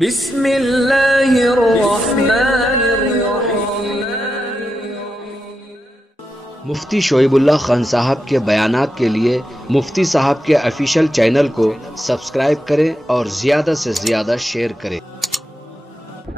بسم اللہ الرحمن الرحیم۔ مفتی شعیب اللہ خان صاحب کے بیانات کے لیے مفتی صاحب کے آفیشیل چینل کو سبسکرائب کریں اور زیادہ سے زیادہ شیئر کریں۔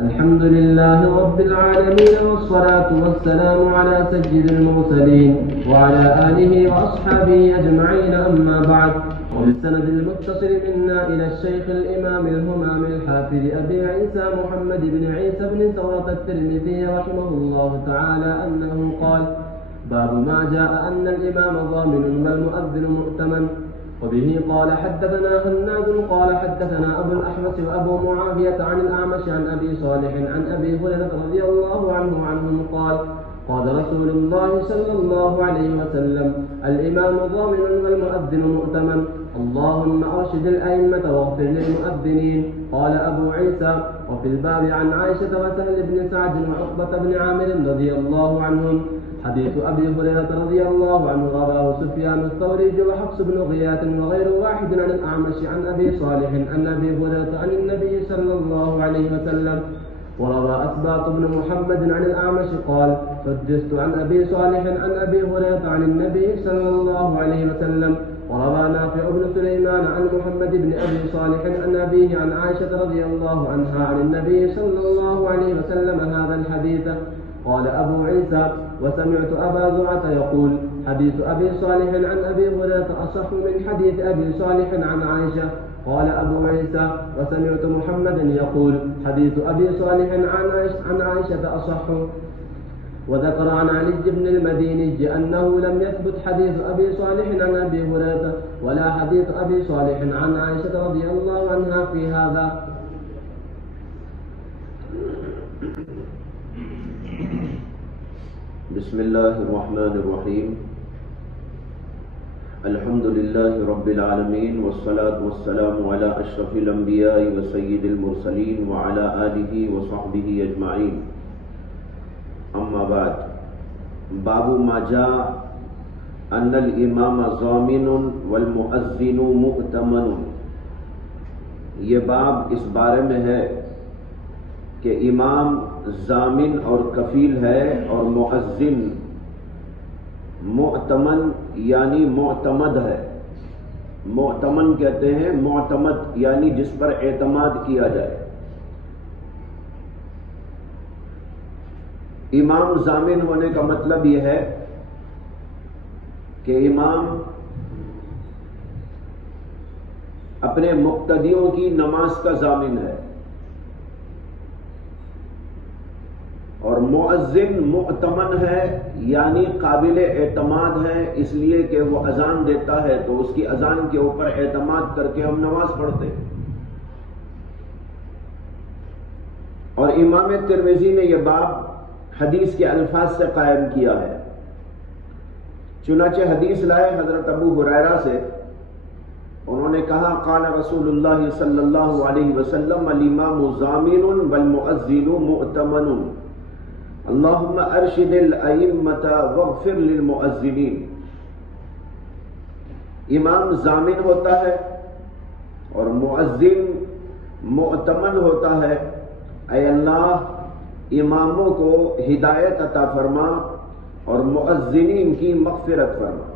الحمد لله رب العالمين والصلاة والسلام على سيد المرسلين وعلى آله وأصحابه أجمعين، أما بعد، وبالسند المتصل منا إلى الشيخ الإمام الهمام الحافظ أبي عيسى محمد بن عيسى بن ثورة الترمذي رحمه الله تعالى أنه قال: باب ما جاء أن الإمام ضامن والمؤذن مؤتمن. وبه قال حدثنا هناد قال حدثنا أبو الأحمس وأبو معاوية عن الأعمش عن أبي صالح عن أبي هريرة رضي الله عنه قال: قال رسول الله صلى الله عليه وسلم: الإمام ضامن والمؤذن مؤتمن، اللهم أرشد الأئمة واغفر للمؤذنين. قال أبو عيسى: وفي الباب عن عائشة وسهل بن سعد وعقبة بن عامر رضي الله عنهم. حديث أبي هريرة رضي الله عنه رواه سفيان الثوري وحفص بن غياث وغير واحد عن الأعمش عن أبي صالح عن أبي هريرة عن النبي صلى الله عليه وسلم. وروى أسباط بن محمد عن الأعمش قال: حدثت عن أبي صالح عن أبي هريرة عن النبي صلى الله عليه وسلم. وروى نافع بن سليمان عن محمد بن أبي صالح عن أبيه عن عائشة رضي الله عنها عن النبي صلى الله عليه وسلم هذا الحديث. قال أبو عيسى: وسمعت أبا زرعة يقول: حديث أبي صالح عن أبي هريرة أصح من حديث أبي صالح عن عائشة. قال أبو عيسى: وسمعت محمدا يقول: حديث أبي صالح عن عائشة أصح. وذكر عن علي بن المديني أنه لم يثبت حديث أبي صالح عن أبي هريرة ولا حديث أبي صالح عن عائشة رضي الله عنها في هذا. بسم الله الرحمن الرحيم. الحمد لله رب العالمين والصلاة والسلام على أشرف الأنبياء وسيد المرسلين وعلى آله وصحبه أجمعين، أما بعد. باب ما جاء أن الإمام ضامن والمؤذن مؤتمن. یہ باب اس بارے میں ہے کہ امام ضامن اور کفیل ہے اور مؤذن مؤتمن یعنی معتمد ہے. مؤتمن کہتے ہیں معتمد یعنی جس پر اعتماد کیا جائے. امام ضامن ہونے کا مطلب یہ ہے کہ امام اپنے مقتدیوں کی نماز کا ضامن ہے، اور مؤذن مؤتمن ہے یعنی قابل اعتماد ہے، اس لیے کہ وہ اذان دیتا ہے تو اس کی اذان کے اوپر اعتماد کر کے ہم نماز پڑھتے ہیں. اور امام ترمذی نے یہ باب حدیث کے الفاظ سے قائم کیا ہے. چنانچہ حدیث لائے حضرت ابو ہریرہ سے، انہوں نے کہا: قال رسول اللہ صلی اللہ علیہ وسلم: الامام ضامن والمؤذن مؤتمن، اللہم ارشد الائمۃ واغفر للمؤذنین. امام ضامن ہوتا ہے اور مؤذن مؤتمن ہوتا ہے. اے اللہ، اماموں کو ہدایت عطا فرما اور مؤذنین کی مغفرت فرما.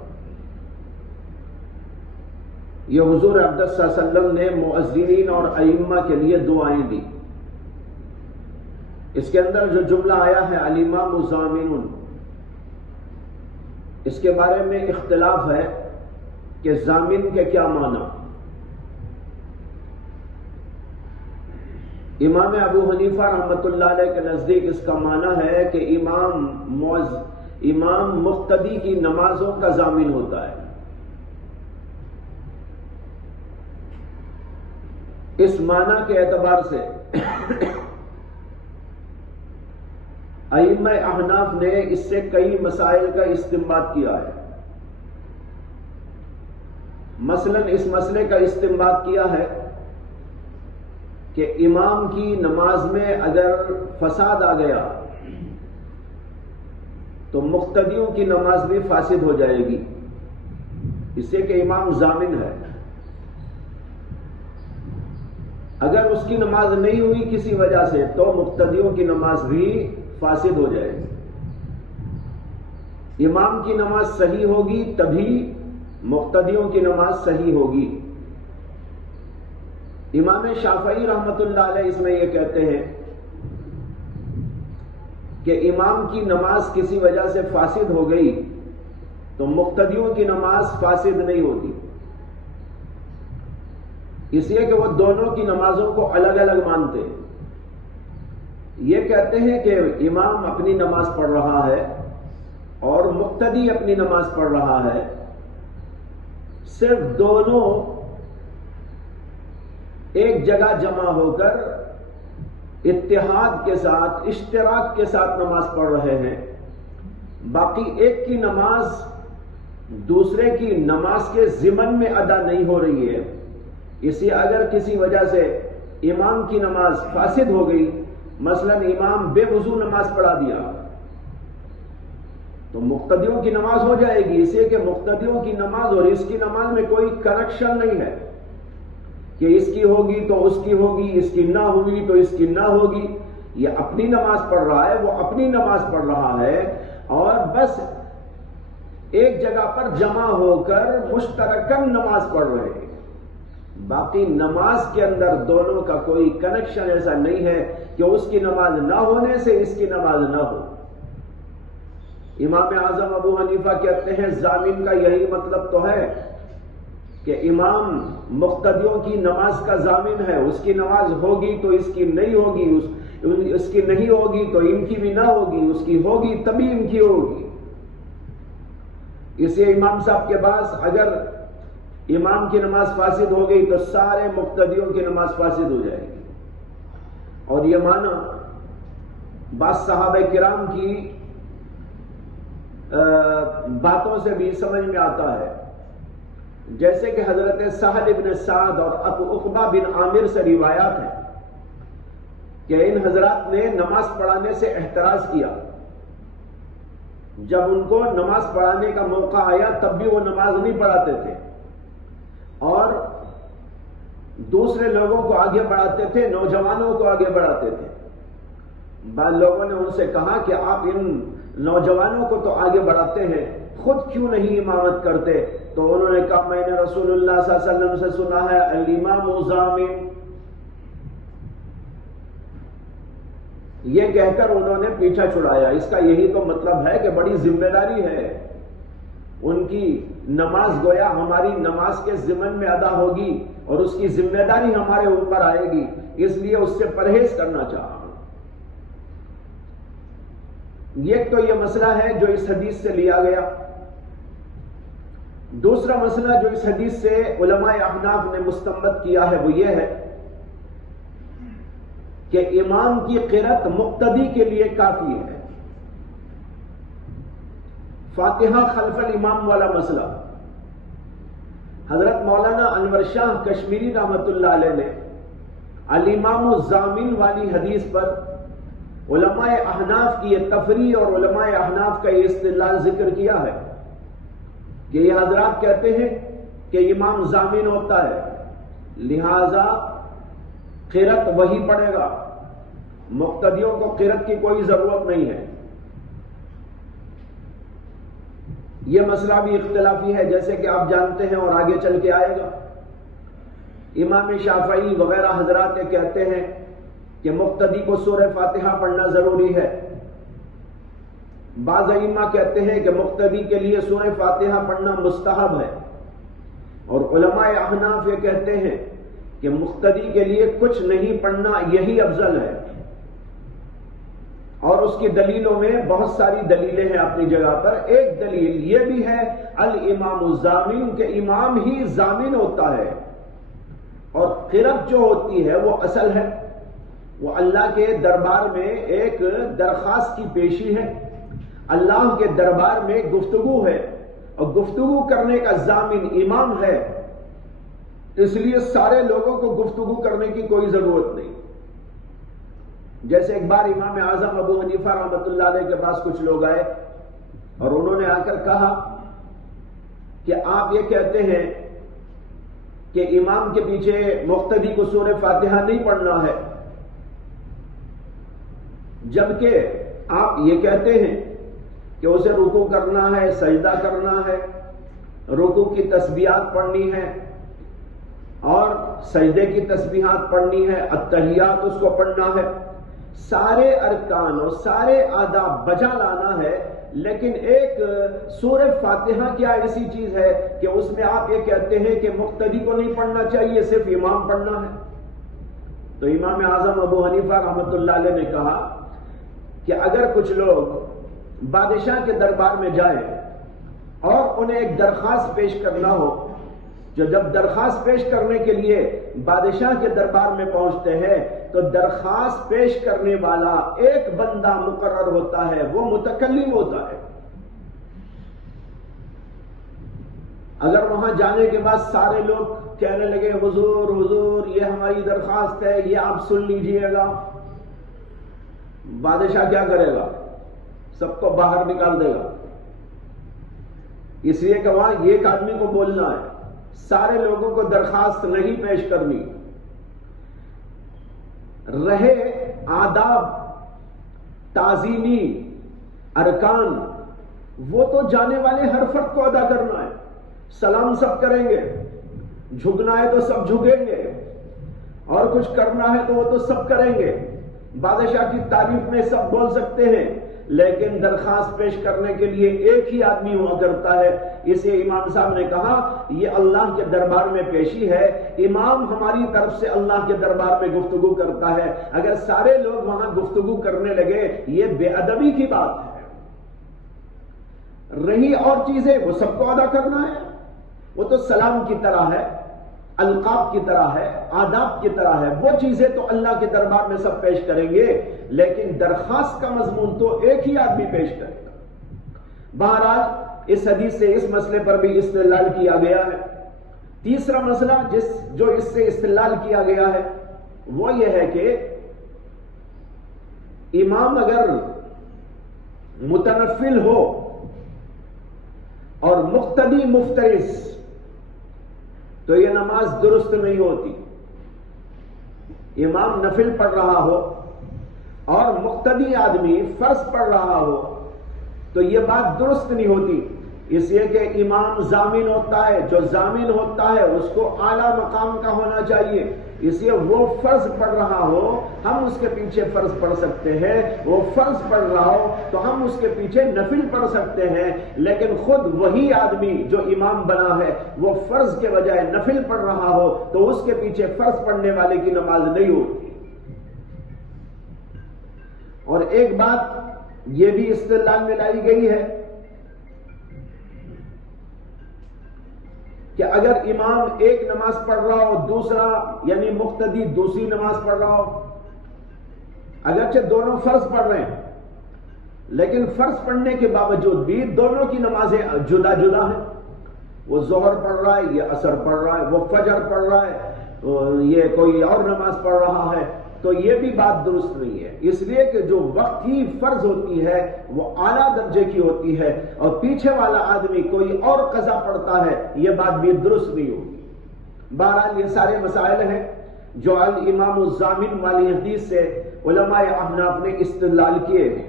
یہ حضور اقدس صلی اللہ علیہ وسلم نے مؤذنین اور ائمہ کے لیے دعائیں دی. اس کے اندر جو جملہ آیا ہے الامام ضامن، اس کے بارے میں اختلاف ہے کہ ضامن کے کیا معنی. امام ابو حنیفہ رحمۃ اللہ علیہ کے نزدیک اس کا معنی ہے کہ امام مقتدی کی نمازوں کا ضامن ہوتا ہے. اس معنی کے اعتبار سے ائمہ احناف نے اس سے کئی مسائل کا استنباط کیا ہے. مثلا اس مسئلے کا استنباط کیا ہے کہ امام کی نماز میں اگر فساد آ گیا تو مقتدیوں کی نماز بھی فاسد ہو جائے گی، اس سے کہ امام ضامن ہے. اگر اس کی نماز نہیں ہوئی کسی وجہ سے تو مقتدیوں کی نماز بھی فاسد ہو جائے گی. امام کی نماز صحیح ہوگی تبھی مقتدیوں کی نماز صحیح ہوگی. امام شافعی رحمت اللہ علیہ اس میں یہ کہتے ہیں کہ امام کی نماز کسی وجہ سے فاسد ہو گئی تو مقتدیوں کی نماز فاسد نہیں ہوتی، اس لیے کہ وہ دونوں کی نمازوں کو الگ الگ مانتے ہیں. یہ کہتے ہیں کہ امام اپنی نماز پڑھ رہا ہے اور مقتدی اپنی نماز پڑھ رہا ہے، صرف دونوں ایک جگہ جمع ہو کر اتحاد کے ساتھ اشتراک کے ساتھ نماز پڑھ رہے ہیں. باقی ایک کی نماز دوسرے کی نماز کے ضمن میں ادا نہیں ہو رہی ہے. اسی اگر کسی وجہ سے امام کی نماز فاسد ہو گئی، مثلا امام بے وضو نماز پڑھا دیا، تو مقتدیوں کی نماز ہو جائے گی، اس لیے کہ مقتدیوں کی نماز اور اس کی نماز میں کوئی کنیکشن نہیں ہے کہ اس کی ہوگی تو اس کی ہوگی، اس کی نہ ہوگی تو اس کی نہ ہوگی. یہ اپنی نماز پڑھ رہا ہے، وہ اپنی نماز پڑھ رہا ہے، اور بس ایک جگہ پر جمع ہو کر مشترکاً نماز پڑھ رہے ہیں. باقی نماز کے اندر دونوں کا کوئی کنیکشن ایسا نہیں ہے کہ اس کی نماز نہ ہونے سے اس کی نماز نہ ہو. امام اعظم ابو حنیفہ کہتے ہیں ضامن کا یہی مطلب تو ہے کہ امام مقتدیوں کی نماز کا ضامن ہے، اس کی نماز ہوگی تو اس کی نہیں ہوگی، اس کی نہیں ہوگی تو ان کی بھی نہ ہوگی، اس کی ہوگی تبھی ان کی ہوگی. اسے امام صاحب کے پاس اگر امام کی نماز فاسد ہو گئی تو سارے مقتدیوں کی نماز فاسد ہو جائے گی. اور یہ معنی بعض صحابہ کرام کی باتوں سے بھی سمجھ میں آتا ہے، جیسے کہ حضرت سہل ابن سعد اور ابو عقبہ بن عامر سے روایات ہیں کہ ان حضرات نے نماز پڑھانے سے احتراز کیا. جب ان کو نماز پڑھانے کا موقع آیا تب بھی وہ نماز نہیں پڑھاتے تھے اور دوسرے لوگوں کو آگے بڑھاتے تھے، نوجوانوں کو آگے بڑھاتے تھے. بعض لوگوں نے ان سے کہا کہ آپ ان نوجوانوں کو تو آگے بڑھاتے ہیں، خود کیوں نہیں امامت کرتے؟ تو انہوں نے کہا میں نے رسول اللہ صلی اللہ علیہ وسلم سے سنا ہے الامام ضامن. یہ کہہ کر انہوں نے پیچھا چھڑایا. اس کا یہی تو مطلب ہے کہ بڑی ذمہ داری ہے، ان کی نماز گویا ہماری نماز کے ضمن میں ادا ہوگی اور اس کی ذمہ داری ہمارے اوپر آئے گی، اس لیے اس سے پرہیز کرنا چاہا. یہ تو یہ مسئلہ ہے جو اس حدیث سے لیا گیا. دوسرا مسئلہ جو اس حدیث سے علماء احناف نے مستنبط کیا ہے وہ یہ ہے کہ امام کی قرأت مقتدی کے لیے کافی ہے. فاتحہ خلف الامام والا مسئلہ حضرت مولانا انور شاہ کشمیری رحمت اللہ علیہ نے الامام الضامن والی حدیث پر علماء احناف کی یہ تفریح اور علماء احناف کا یہ استدلال ذکر کیا ہے کہ یہ حضرات کہتے ہیں کہ امام ضامن ہوتا ہے، لہذا قرأت وہی پڑھے گا، مقتدیوں کو قرأت کی کوئی ضرورت نہیں ہے. یہ مسئلہ بھی اختلافی ہے جیسے کہ آپ جانتے ہیں اور آگے چل کے آئے گا. امام شافعی وغیرہ حضرات کہتے ہیں کہ مقتدی کو سورہ فاتحہ پڑھنا ضروری ہے. بعض ائمہ کہتے ہیں کہ مقتدی کے لیے سورہ فاتحہ پڑھنا مستحب ہے، اور علماء احناف یہ کہتے ہیں کہ مقتدی کے لیے کچھ نہیں پڑھنا یہی افضل ہے. اور اس کی دلیلوں میں بہت ساری دلیلیں ہیں اپنی جگہ پر. ایک دلیل یہ بھی ہے الامام الضامن کہ امام ہی ضامن ہوتا ہے، اور قرأت جو ہوتی ہے وہ اصل ہے، وہ اللہ کے دربار میں ایک درخواست کی پیشی ہے، اللہ کے دربار میں گفتگو ہے، اور گفتگو کرنے کا ضامن امام ہے. اس لیے سارے لوگوں کو گفتگو کرنے کی کوئی ضرورت نہیں. جیسے ایک بار امام اعظم ابو حنیفہ رحمۃ اللہ علیہ کے پاس کچھ لوگ آئے اور انہوں نے آ کر کہا کہ آپ یہ کہتے ہیں کہ امام کے پیچھے مقتدی کو سورہ فاتحہ نہیں پڑھنا ہے، جبکہ آپ یہ کہتے ہیں کہ اسے رکوع کرنا ہے، سجدہ کرنا ہے، رکوع کی تسبیحات پڑھنی ہے اور سجدے کی تسبیحات پڑھنی ہے، التحیات اس کو پڑھنا ہے، سارے ارکان اور سارے آداب بجا لانا ہے، لیکن ایک سورہ فاتحہ کیا ایسی چیز ہے کہ اس میں آپ یہ کہتے ہیں کہ مقتدی کو نہیں پڑھنا چاہیے، صرف امام پڑھنا ہے؟ تو امام اعظم ابو حنیفہ رحمۃ اللہ علیہ نے کہا کہ اگر کچھ لوگ بادشاہ کے دربار میں جائیں اور انہیں ایک درخواست پیش کرنا ہو، جو جب درخواست پیش کرنے کے لیے بادشاہ کے دربار میں پہنچتے ہیں تو درخواست پیش کرنے والا ایک بندہ مقرر ہوتا ہے، وہ متکلم ہوتا ہے۔ اگر وہاں جانے کے بعد سارے لوگ کہنے لگے حضور حضور یہ ہماری درخواست ہے، یہ آپ سن لیجئے گا، بادشاہ کیا کرے گا؟ سب کو باہر نکال دے گا، اس لیے کہ وہاں ایک آدمی کو بولنا ہے، سارے لوگوں کو درخواست نہیں پیش کرنی۔ رہے آداب، تعظیمی ارکان، وہ تو جانے والے ہر فرد کو ادا کرنا ہے۔ سلام سب کریں گے، جھکنا ہے تو سب جھکیں گے، اور کچھ کرنا ہے تو وہ تو سب کریں گے، بادشاہ کی تعریف میں سب بول سکتے ہیں، لیکن درخواست پیش کرنے کے لیے ایک ہی آدمی ہوا کرتا ہے۔ اسے امام صاحب نے کہا یہ اللہ کے دربار میں پیشی ہے، امام ہماری طرف سے اللہ کے دربار میں گفتگو کرتا ہے، اگر سارے لوگ وہاں گفتگو کرنے لگے یہ بے ادبی کی بات ہے۔ رہی اور چیزیں وہ سب کو ادا کرنا ہے، وہ تو سلام کی طرح ہے، القاب کی طرح ہے، آداب کی طرح ہے، وہ چیزیں تو اللہ کے دربار میں سب پیش کریں گے، لیکن درخواست کا مضمون تو ایک ہی آدمی پیش کرے گا۔ بہرحال اس حدیث سے اس مسئلے پر بھی استدلال کیا گیا ہے۔ تیسرا مسئلہ جو اس سے استدلال کیا گیا ہے وہ یہ ہے کہ امام اگر متنفل ہو اور مقتدی مفترض تو یہ نماز درست نہیں ہوتی۔ امام نفل پڑھ رہا ہو اور مقتدی آدمی فرض پڑھ رہا ہو تو یہ بات درست نہیں ہوتی، اس لیے کہ امام ضامن ہوتا ہے، جو ضامن ہوتا ہے اس کو اعلیٰ مقام کا ہونا چاہیے، اس لیے وہ فرض پڑھ رہا ہو ہم اس کے پیچھے فرض پڑھ سکتے ہیں، وہ فرض پڑھ رہا ہو تو ہم اس کے پیچھے نفل پڑھ سکتے ہیں، لیکن خود وہی آدمی جو امام بنا ہے وہ فرض کے بجائے نفل پڑھ رہا ہو تو اس کے پیچھے فرض پڑھنے والے کی نماز نہیں ہوتی۔ اور ایک بات یہ بھی استدلال میں لائی گئی ہے کہ اگر امام ایک نماز پڑھ رہا ہو، دوسرا یعنی مقتدی دوسری نماز پڑھ رہا ہو، اگرچہ دونوں فرض پڑھ رہے ہیں لیکن فرض پڑھنے کے باوجود بھی دونوں کی نمازیں جدا جدا ہیں، وہ ظہر پڑھ رہا ہے، یہ عصر پڑھ رہا ہے، وہ فجر پڑھ رہا ہے، یہ کوئی اور نماز پڑھ رہا ہے، تو یہ بھی بات درست نہیں ہے، اس لیے کہ جو وقت ہی فرض ہوتی ہے وہ اعلیٰ درجے کی ہوتی ہے، اور پیچھے والا آدمی کوئی اور قضا پڑھتا ہے، یہ بات بھی درست نہیں ہوگی۔ بہرحال یہ سارے مسائل ہیں جو الامام الضامن والی حدیث سے علماء احناف نے استدلال کیے ہیں۔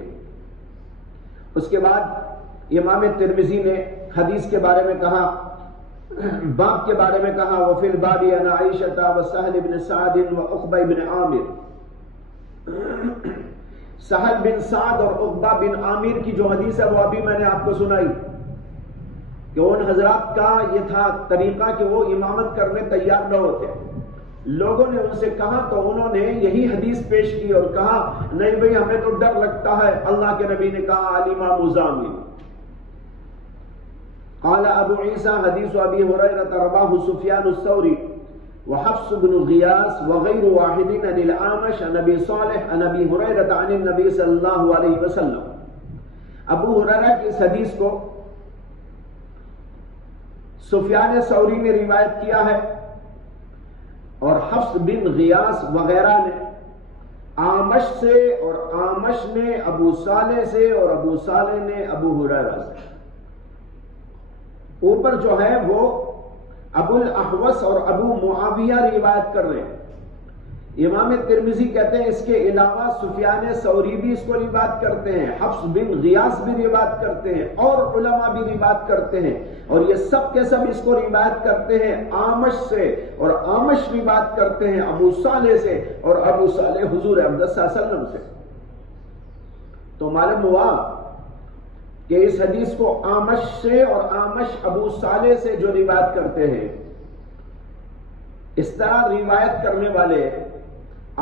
اس کے بعد امام ترمذی نے حدیث کے بارے میں کہا، باب کے بارے میں کہا، وفی الباب عن عائشہ وسہل بن سعد وعقبہ بن عامر۔ سہل بن سعد اور عقبہ بن عامر کی جو حدیث ہے وہ ابھی میں نے آپ کو سنائی کہ ان حضرات کا یہ تھا طریقہ کہ وہ امامت کرنے تیار نہ ہوتے، لوگوں نے ان سے کہا تو انہوں نے یہی حدیث پیش کی اور کہا نہیں بھئی ہمیں تو ڈر لگتا ہے، اللہ کے نبی نے کہا الامام ضامن۔ قال ابو عیسیٰ حدیث ابی ہریرہ رواہ سفیان الثوری وحفص بن غیاث وغیر واحد عن الاعمش عن ابی صالح عن ابی ہریرہ عن النبی صلی اللہ علیہ وسلم۔ ابو ہریرہ کی اس حدیث کو سفیان ثوری نے روایت کیا ہے اور حفص بن غیاث وغیرہ نے اعمش سے، اور اعمش نے ابو صالح سے، اور ابو صالح نے ابو ہریرہ سے۔ اوپر جو ہے وہ ابو الاحوص اور ابو معاویہ روایت کر رہے ہیں. امام ترمذی کہتے ہیں اس کے علاوہ سفیان ثوری بھی اس کو روایت کرتے ہیں, حفص بن غیاث بھی روایت کرتے ہیں, اور علماء بھی روایت کرتے ہیں, اور یہ سب کے سب اس کو روایت کرتے ہیں اعمش سے, اور اعمش روایت کرتے ہیں ابو صالح سے, اور ابو صالح حضور اقدس صلی اللہ علیہ وسلم سے. تو معلوم ہوا کہ اس حدیث کو اعمش سے اور اعمش ابو صالح سے جو روایت کرتے ہیں, اس طرح روایت کرنے والے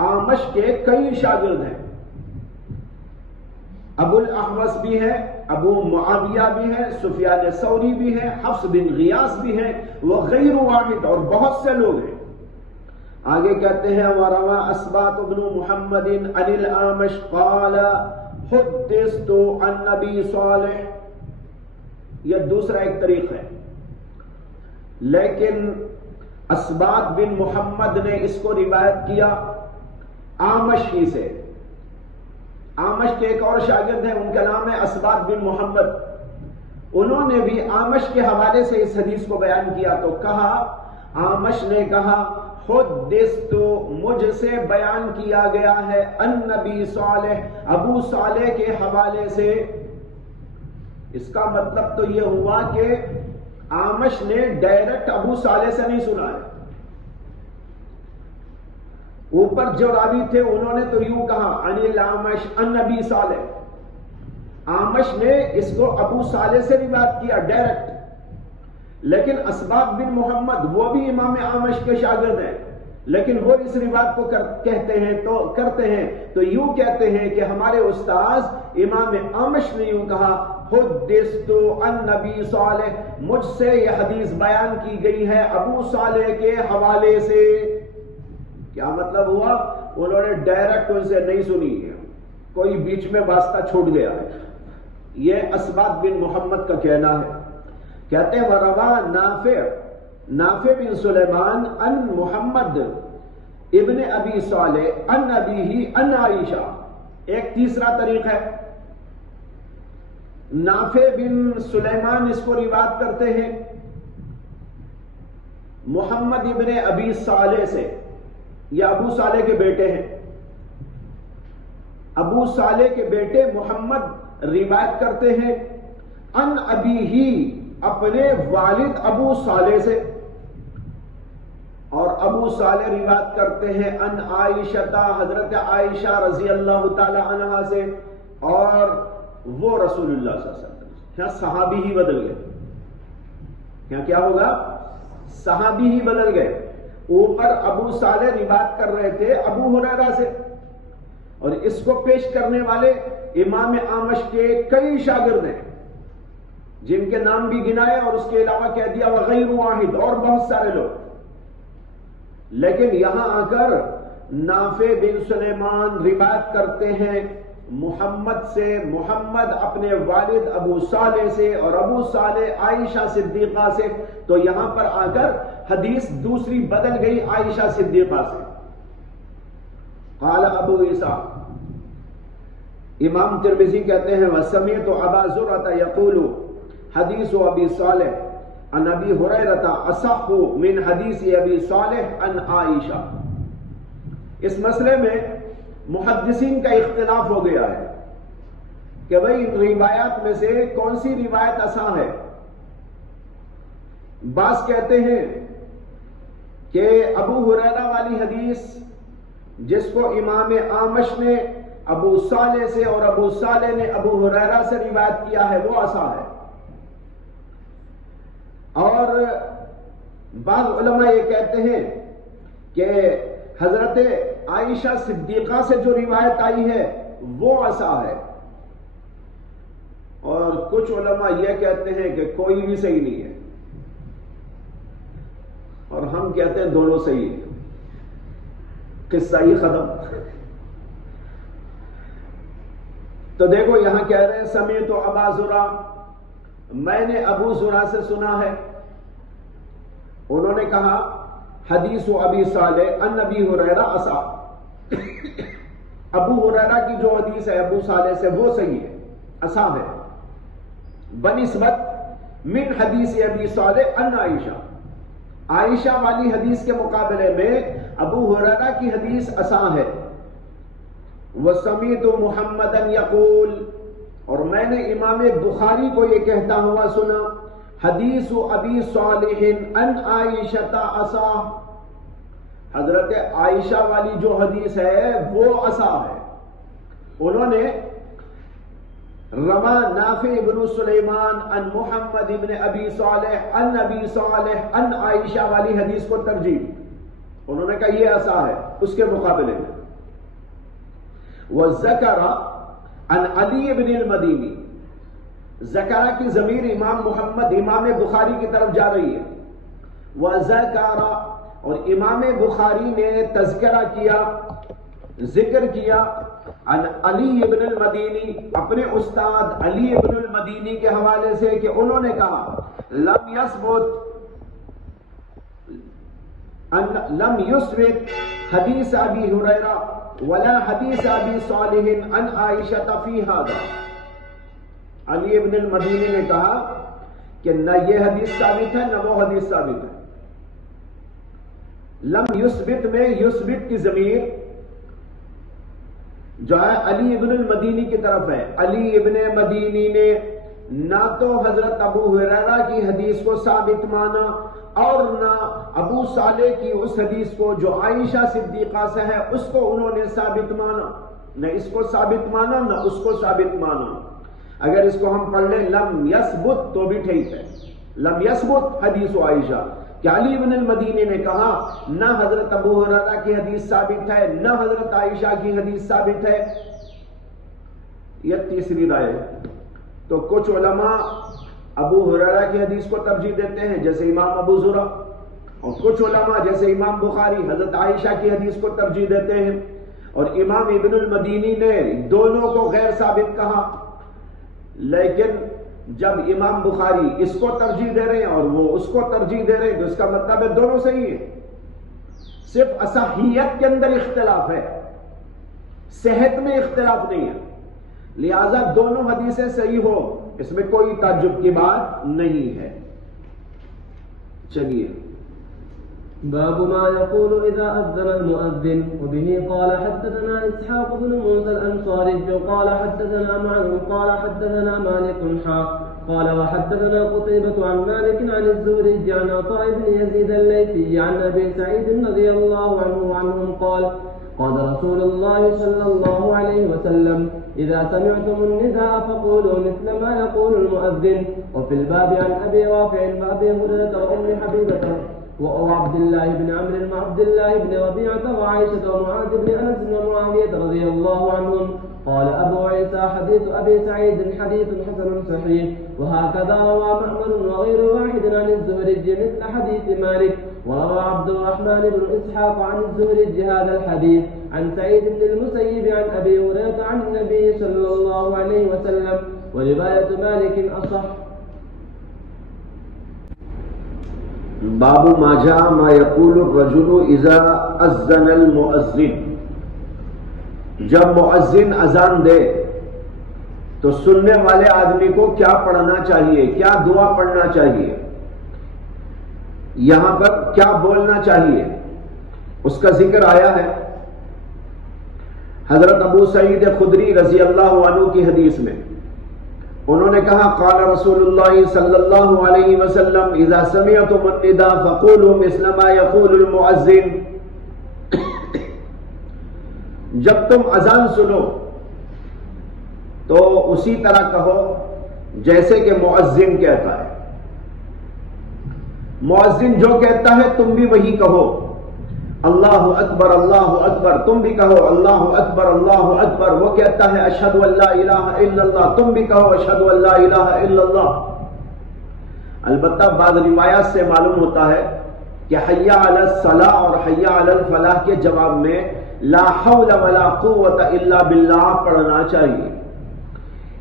اعمش کے کئی شاگرد ہیں. ابو الاحوص بھی ہے, ابو معاویہ بھی ہے, سفیان ثوری بھی ہے, حفص بن غیاث بھی ہیں, وغیر واحد, اور بہت سے لوگ ہیں. آگے کہتے ہیں وَرَوَى أَسْبَاطُ بْنُ مُحَمَّدٍ عَنِ الْأَعْمَشِ قَالَ حُدِّثْتُ عَنْ نَبِي صالح. یہ دوسرا ایک طریق ہے, لیکن اسباط بن محمد نے اس کو روایت کیا اعمش ہی سے. اعمش کے ایک اور شاگرد ہیں, ان کا نام ہے اسباط بن محمد. انہوں نے بھی اعمش کے حوالے سے اس حدیث کو بیان کیا. تو کہا, اعمش نے کہا حدثت, مجھ سے بیان کیا گیا ہے, ان نبی صالح, ابو صالح کے حوالے سے. اس کا مطلب تو یہ ہوا کہ اعمش نے ڈائریکٹ ابو صالح سے نہیں سنا ہے. اوپر جو راوی تھے انہوں نے تو یوں کہا عن الاعمش عن نبی صالح. اعمش نے اس کو ابو صالح سے روایت کیا ڈائریکٹ, لیکن اسباط بن محمد وہ بھی امام اعمش کے شاگرد ہیں, لیکن وہ اس روایت کو کرتے ہیں تو یوں کہتے ہیں کہ ہمارے استاذ امام اعمش نے یوں کہا حدثت عن نبی صالح, مجھ سے یہ حدیث بیان کی گئی ہے ابو صالح کے حوالے سے. کیا مطلب ہوا؟ انہوں نے ڈائریکٹ ان سے نہیں سنی ہے, کوئی بیچ میں واسطہ چھوٹ گیا ہے. یہ اسباط بن محمد کا کہنا ہے. کہتے ہیں وَرَوَى نافع بن سلیمان ان محمد ابن ابی صالح ان ابیہ ان عائشہ. ایک تیسرا طریق ہے, نافع بن سلیمان اس کو روایت کرتے ہیں محمد ابن ابی صالح سے, یا ابو صالح کے بیٹے ہیں. ابو صالح کے بیٹے محمد روایت کرتے ہیں ان ابیہ, اپنے والد ابو صالح سے, اور ابو صالح روایت کرتے ہیں ان عائشہ, حضرت عائشہ رضی اللہ تعالی عنہا سے, اور وہ رسول اللہ صلی اللہ علیہ وسلم. کیا صحابی ہی بدل گئے؟ کیا ہوگا؟ صحابی ہی بدل گئے. اوپر ابو صالح روایت کر رہے تھے ابو ہریرہ سے, اور اس کو پیش کرنے والے امام اعمش کے کئی شاگرد ہیں جن کے نام بھی گنائے, اور اس کے علاوہ کہہ دیا وغیر واحد, اور بہت سارے لوگ. لیکن یہاں آ کر نافع بن سلیمان روایت کرتے ہیں محمد سے, محمد اپنے والد ابو صالح سے, اور ابو صالح عائشہ صدیقہ سے. تو یہاں پر آ کر حدیث دوسری بدل گئی عائشہ صدیقہ سے. قال ابو عیسیٰ, امام ترمذی کہتے ہیں وسمعت ابا زرعة یقول حدیث ابی صالح عن ابی ہریرہ اصح من حدیث ابی صالح عن عائشہ. اس مسئلے میں محدثین کا اختلاف ہو گیا ہے کہ بھئی ان روایات میں سے کون سی روایت اصح ہے. بعض کہتے ہیں کہ ابو ہریرہ والی حدیث جس کو امام اعمش نے ابو صالح سے اور ابو صالح نے ابو ہریرہ سے روایت کیا ہے وہ اصح ہے. اور بعض علماء یہ کہتے ہیں کہ حضرت عائشہ صدیقہ سے جو روایت آئی ہے وہ اصح ہے. اور کچھ علماء یہ کہتے ہیں کہ کوئی بھی صحیح نہیں ہے, اور ہم کہتے ہیں دونوں صحیح ہیں. قصہ ہی ختم. تو دیکھو یہاں کہہ رہے ہیں سمیعت ابا زرع, میں نے ابو زرع سے سنا ہے. انہوں نے کہا حدیث ابی صالح ان ابی ہریرہ اصح. ابو ہریرہ کی جو حدیث ہے ابو صالح سے وہ صحیح ہے, اصح ہے, بنسبت من حدیث ابی صالح ان عائشہ. عائشہ والی حدیث کے مقابلے میں ابو ہریرہ کی حدیث آسان ہے. وَسَمِعْتُ مُحَمَّدًا يَقُولُ، اور میں نے امام بخاری کو یہ کہتا ہوا سنا، حدیث ابی صالح عن عائشہ عصا، حضرت عائشہ والی جو حدیث ہے وہ عصا ہے. انہوں نے روا نافع بن سلیمان عن محمد ابن ابی صالح عن ابی صالح عن عائشہ والی حدیث کو ترجیح، انہوں نے کہا یہ عصا ہے اس کے مقابلے میں. وذکر عن علی بن المدینی، ذکر کی ضمیر امام محمد امام بخاری کی طرف جا رہی ہے. وذکر، اور امام بخاری نے تذکرہ کیا، ذکر کیا، عن علی ابن المدینی، اپنے استاد علی ابن المدینی کے حوالے سے کہ انہوں نے کہا لم يثبت حدیث ابی ہریرہ ولا حدیث ابی صالح عن عائشہ فی ھذا. علی ابن المدینی نے کہا کہ نہ یہ حدیث ثابت ہے نہ وہ حدیث ثابت ہے. لم یثبت میں یثبت کی ضمیر جو ہے علی ابن المدینی کی طرف ہے. علی ابن مدینی نے نہ تو حضرت ابو ہریرہ کی حدیث کو ثابت مانا اور نہ ابو صالح کی اس حدیث کو جو عائشہ صدیقہ سے ہے اس کو انہوں نے ثابت مانا، نہ اس کو ثابت مانا نہ اس کو ثابت مانا. اگر اس کو ہم پڑھ لیں لم یثبت تو بھی ٹھیک ہے. لم یثبت حدیث عائشہ کہ علی بن المدینی نے کہا نہ حضرت ابو ہریرہ کی حدیث ثابت ہے نہ حضرت عائشہ کی حدیث ثابت ہے. یہ تیسری رائے. تو کچھ علماء ابو ہریرہ کی حدیث کو ترجیح دیتے ہیں جیسے امام ابو زرع، اور کچھ علماء جیسے امام بخاری حضرت عائشہ کی حدیث کو ترجیح دیتے ہیں، اور امام ابن المدینی نے دونوں کو غیر ثابت کہا. لیکن جب امام بخاری اس کو ترجیح دے رہے ہیں اور وہ اس کو ترجیح دے رہے ہیں تو اس کا مطلب ہے دونوں صحیح ہیں. صرف اصحیت کے اندر اختلاف ہے، صحت میں اختلاف نہیں ہے. لہذا دونوں حدیثیں صحیح ہو اس میں کوئی تعجب کی بات نہیں ہے. چلیے. باب ما يقول إذا أذن المؤذن. وبه قال حدثنا إسحاق بن موسى الأنصاري قال حدثنا معن قال حدثنا مالك قال وحدثنا قتيبة عن مالك عن الزهري عن عطاء بن يزيد الليثي عن أبي سعيد رضي الله عنه عنهم قال قال رسول الله صلى الله عليه وسلم إذا سمعتم النداء فقولوا مثل ما يقول المؤذن. وفي الباب عن أبي رافع وأبي هريرة وأم حبيبة وعبد الله بن عمرو وعبد الله بن ربيعة وعائشة ومعاذ بن أنس ومعاوية رضي الله عنهم. قال أبو عيسى حديث أبي سعيد حديث حسن صحيح. وهكذا روى معمر وغير واحد عن الزهري مثل حديث مالك. وروى عبد الرحمن بن إسحاق عن الزهري هذا الحديث عن سعيد بن المسيب عن أبي هريرة عن النبي صلى الله عليه وسلم. ورواية مالك أصح. باب ما جاء ما يقول الرجل اذا اذن المؤذن. جب مؤذن اذان دے تو سننے والے آدمی کو کیا پڑھنا چاہیے، کیا دعا پڑھنا چاہیے، یہاں پر کیا بولنا چاہیے، اس کا ذکر آیا ہے. حضرت ابو سعید خدری رضی اللہ عنہ کی حدیث میں انہوں نے کہا قال رسول اللہ صلی اللہ علیہ وسلم اذا سمعتم النداء فقولوا مثل ما يقول المؤذن. جب تم اذان سنو تو اسی طرح کہو جیسے کہ مؤذن کہتا ہے. مؤذن جو کہتا ہے تم بھی وہی کہو. اللہ اکبر تم بھی کہو اللہ اکبر. وہ کہتا ہے اشہد ان لا الہ الا اللہ، تم بھی کہو اشہد ان لا الہ الا اللہ. البتہ بعض روایات سے معلوم ہوتا ہے کہ حی علی الصلاۃ اور حی علی الفلاح کے جواب میں لا حول ولا قوت الا باللہ پڑھنا چاہیے.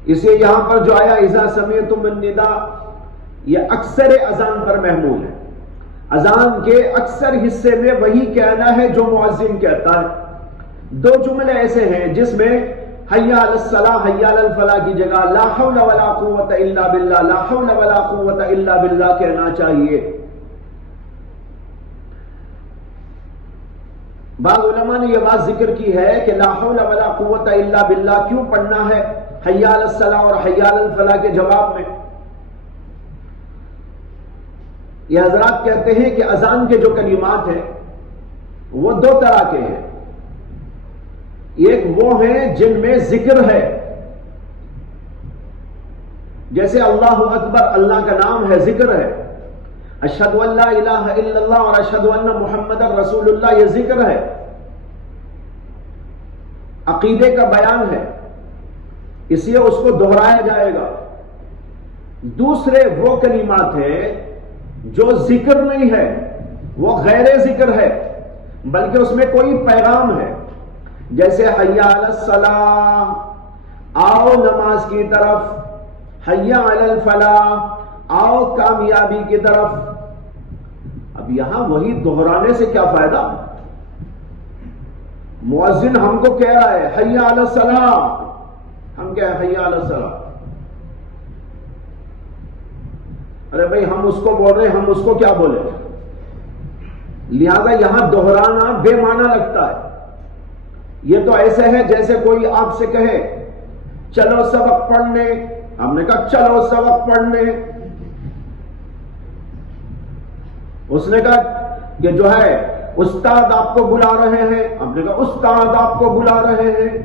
اسے یہاں پر جو آیا اذا سمعتم النداء یہ اکثر اذان پر محمول ہے. اذان کے اکثر حصے میں وہی کہنا ہے جو مؤذن کہتا ہے. دو جملے ایسے ہیں جس میں حی علی الصلاۃ حی علی الفلاح کی جگہ لا حول ولا قوت الا باللہ لا حول ولا قوت الا باللہ کہنا چاہیے. بعض علماء نے یہ بات ذکر کی ہے کہ لا حول ولا قوت الا باللہ کیوں پڑھنا ہے حی علی الصلاۃ اور حی علی الفلاح کے جواب میں؟ یہ حضرات کہتے ہیں کہ اذان کے جو کلمات ہیں وہ دو طرح کے ہیں. ایک وہ ہیں جن میں ذکر ہے، جیسے اللہ اکبر اللہ کا نام ہے، ذکر ہے. اشہد ان لا الہ الا اللہ اور اشہد ان محمد رسول اللہ، یہ ذکر ہے، عقیدے کا بیان ہے، اس لیے اس کو دہرایا جائے گا. دوسرے وہ کلمات ہیں جو ذکر نہیں ہے، وہ غیر ذکر ہے، بلکہ اس میں کوئی پیغام ہے، جیسے حی علی الصلاۃ، آؤ نماز کی طرف، حی علی الفلاح، آؤ کامیابی کی طرف. اب یہاں وہی دہرانے سے کیا فائدہ؟ مؤذن ہم کو کہہ رہا ہے حی علی الصلاۃ، ہم کہہ حی علی الصلاۃ، ارے بھائی ہم اس کو بول رہے ہیں، ہم اس کو کیا بولے؟ لہذا یہاں دہرانا بے معنی لگتا ہے. یہ تو ایسے ہے جیسے کوئی آپ سے کہے چلو سبق پڑھنے، ہم نے کہا چلو سبق پڑھنے، اس نے کہا کہ جو ہے استاد آپ کو بلا رہے ہیں، ہم نے کہا استاد آپ کو بلا رہے ہیں.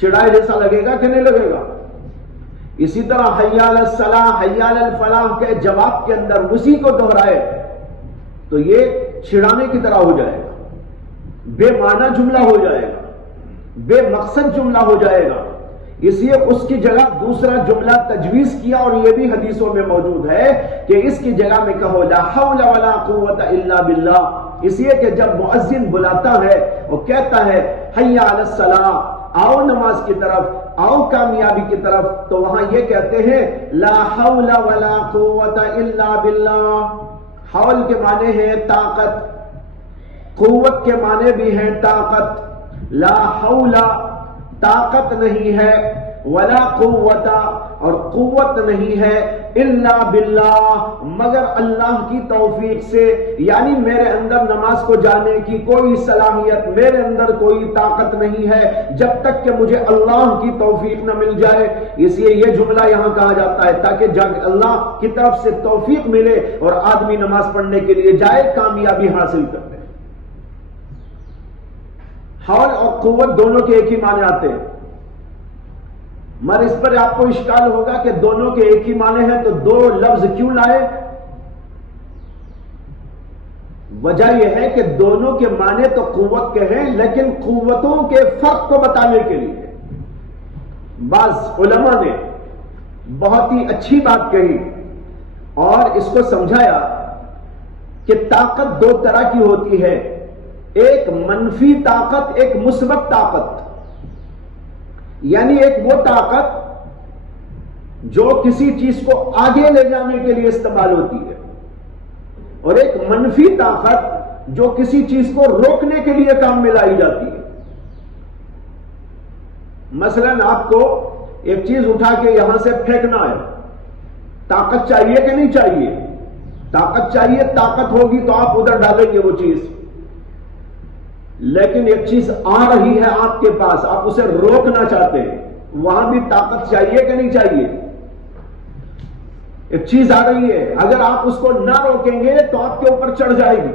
چڑائے جیسا لگے گا کہ نہیں لگے گا؟ اسی طرح حی علی الصلاۃ حی علی الفلاح کے جواب کے اندر اسی کو دہرائے تو یہ چھڑانے کی طرح ہو جائے گا، بے معنی جملہ ہو جائے گا، بے مقصد جملہ ہو جائے گا. اس لیے اس کی جگہ دوسرا جملہ تجویز کیا، اور یہ بھی حدیثوں میں موجود ہے کہ اس کی جگہ میں کہو لا حول ولا قوت الا باللہ. اس لیے کہ جب مؤذن بلاتا ہے وہ کہتا ہے حی علی الصلاۃ، آؤ نماز کی طرف، آؤ کامیابی کی طرف، تو وہاں یہ کہتے ہیں لا حول ولا قوت الا باللہ. حول کے معنی ہے طاقت، قوت کے معنی بھی ہے طاقت. لا حول طاقت نہیں ہے، ولا قوت اور قوت نہیں ہے، الا باللہ مگر اللہ کی توفیق سے. یعنی میرے اندر نماز کو جانے کی کوئی صلاحیت، میرے اندر کوئی طاقت نہیں ہے جب تک کہ مجھے اللہ کی توفیق نہ مل جائے. اس لیے یہ جملہ یہاں کہا جاتا ہے تاکہ جب اللہ کی طرف سے توفیق ملے اور آدمی نماز پڑھنے کے لیے جائے، کامیابی حاصل کرے. حول اور قوت دونوں کے ایک ہی معنی آتے ہیں، مگر اس پر آپ کو اشکال ہوگا کہ دونوں کے ایک ہی معنی ہیں تو دو لفظ کیوں لائے؟ وجہ یہ ہے کہ دونوں کے معنی تو قوت کے ہیں، لیکن قوتوں کے فرق کو بتانے کے لیے بعض علماء نے بہت ہی اچھی بات کہی اور اس کو سمجھایا کہ طاقت دو طرح کی ہوتی ہے، ایک منفی طاقت، ایک مثبت طاقت. یعنی ایک وہ طاقت جو کسی چیز کو آگے لے جانے کے لیے استعمال ہوتی ہے، اور ایک منفی طاقت جو کسی چیز کو روکنے کے لیے کام میں لائی جاتی ہے. مثلا آپ کو ایک چیز اٹھا کے یہاں سے پھینکنا ہے، طاقت چاہیے کہ نہیں چاہیے؟ طاقت چاہیے، طاقت ہوگی تو آپ ادھر ڈالیں گے وہ چیز. لیکن ایک چیز آ رہی ہے آپ کے پاس، آپ اسے روکنا چاہتے ہیں، وہاں بھی طاقت چاہیے کہ نہیں چاہیے؟ ایک چیز آ رہی ہے، اگر آپ اس کو نہ روکیں گے تو آپ کے اوپر چڑھ جائے گی،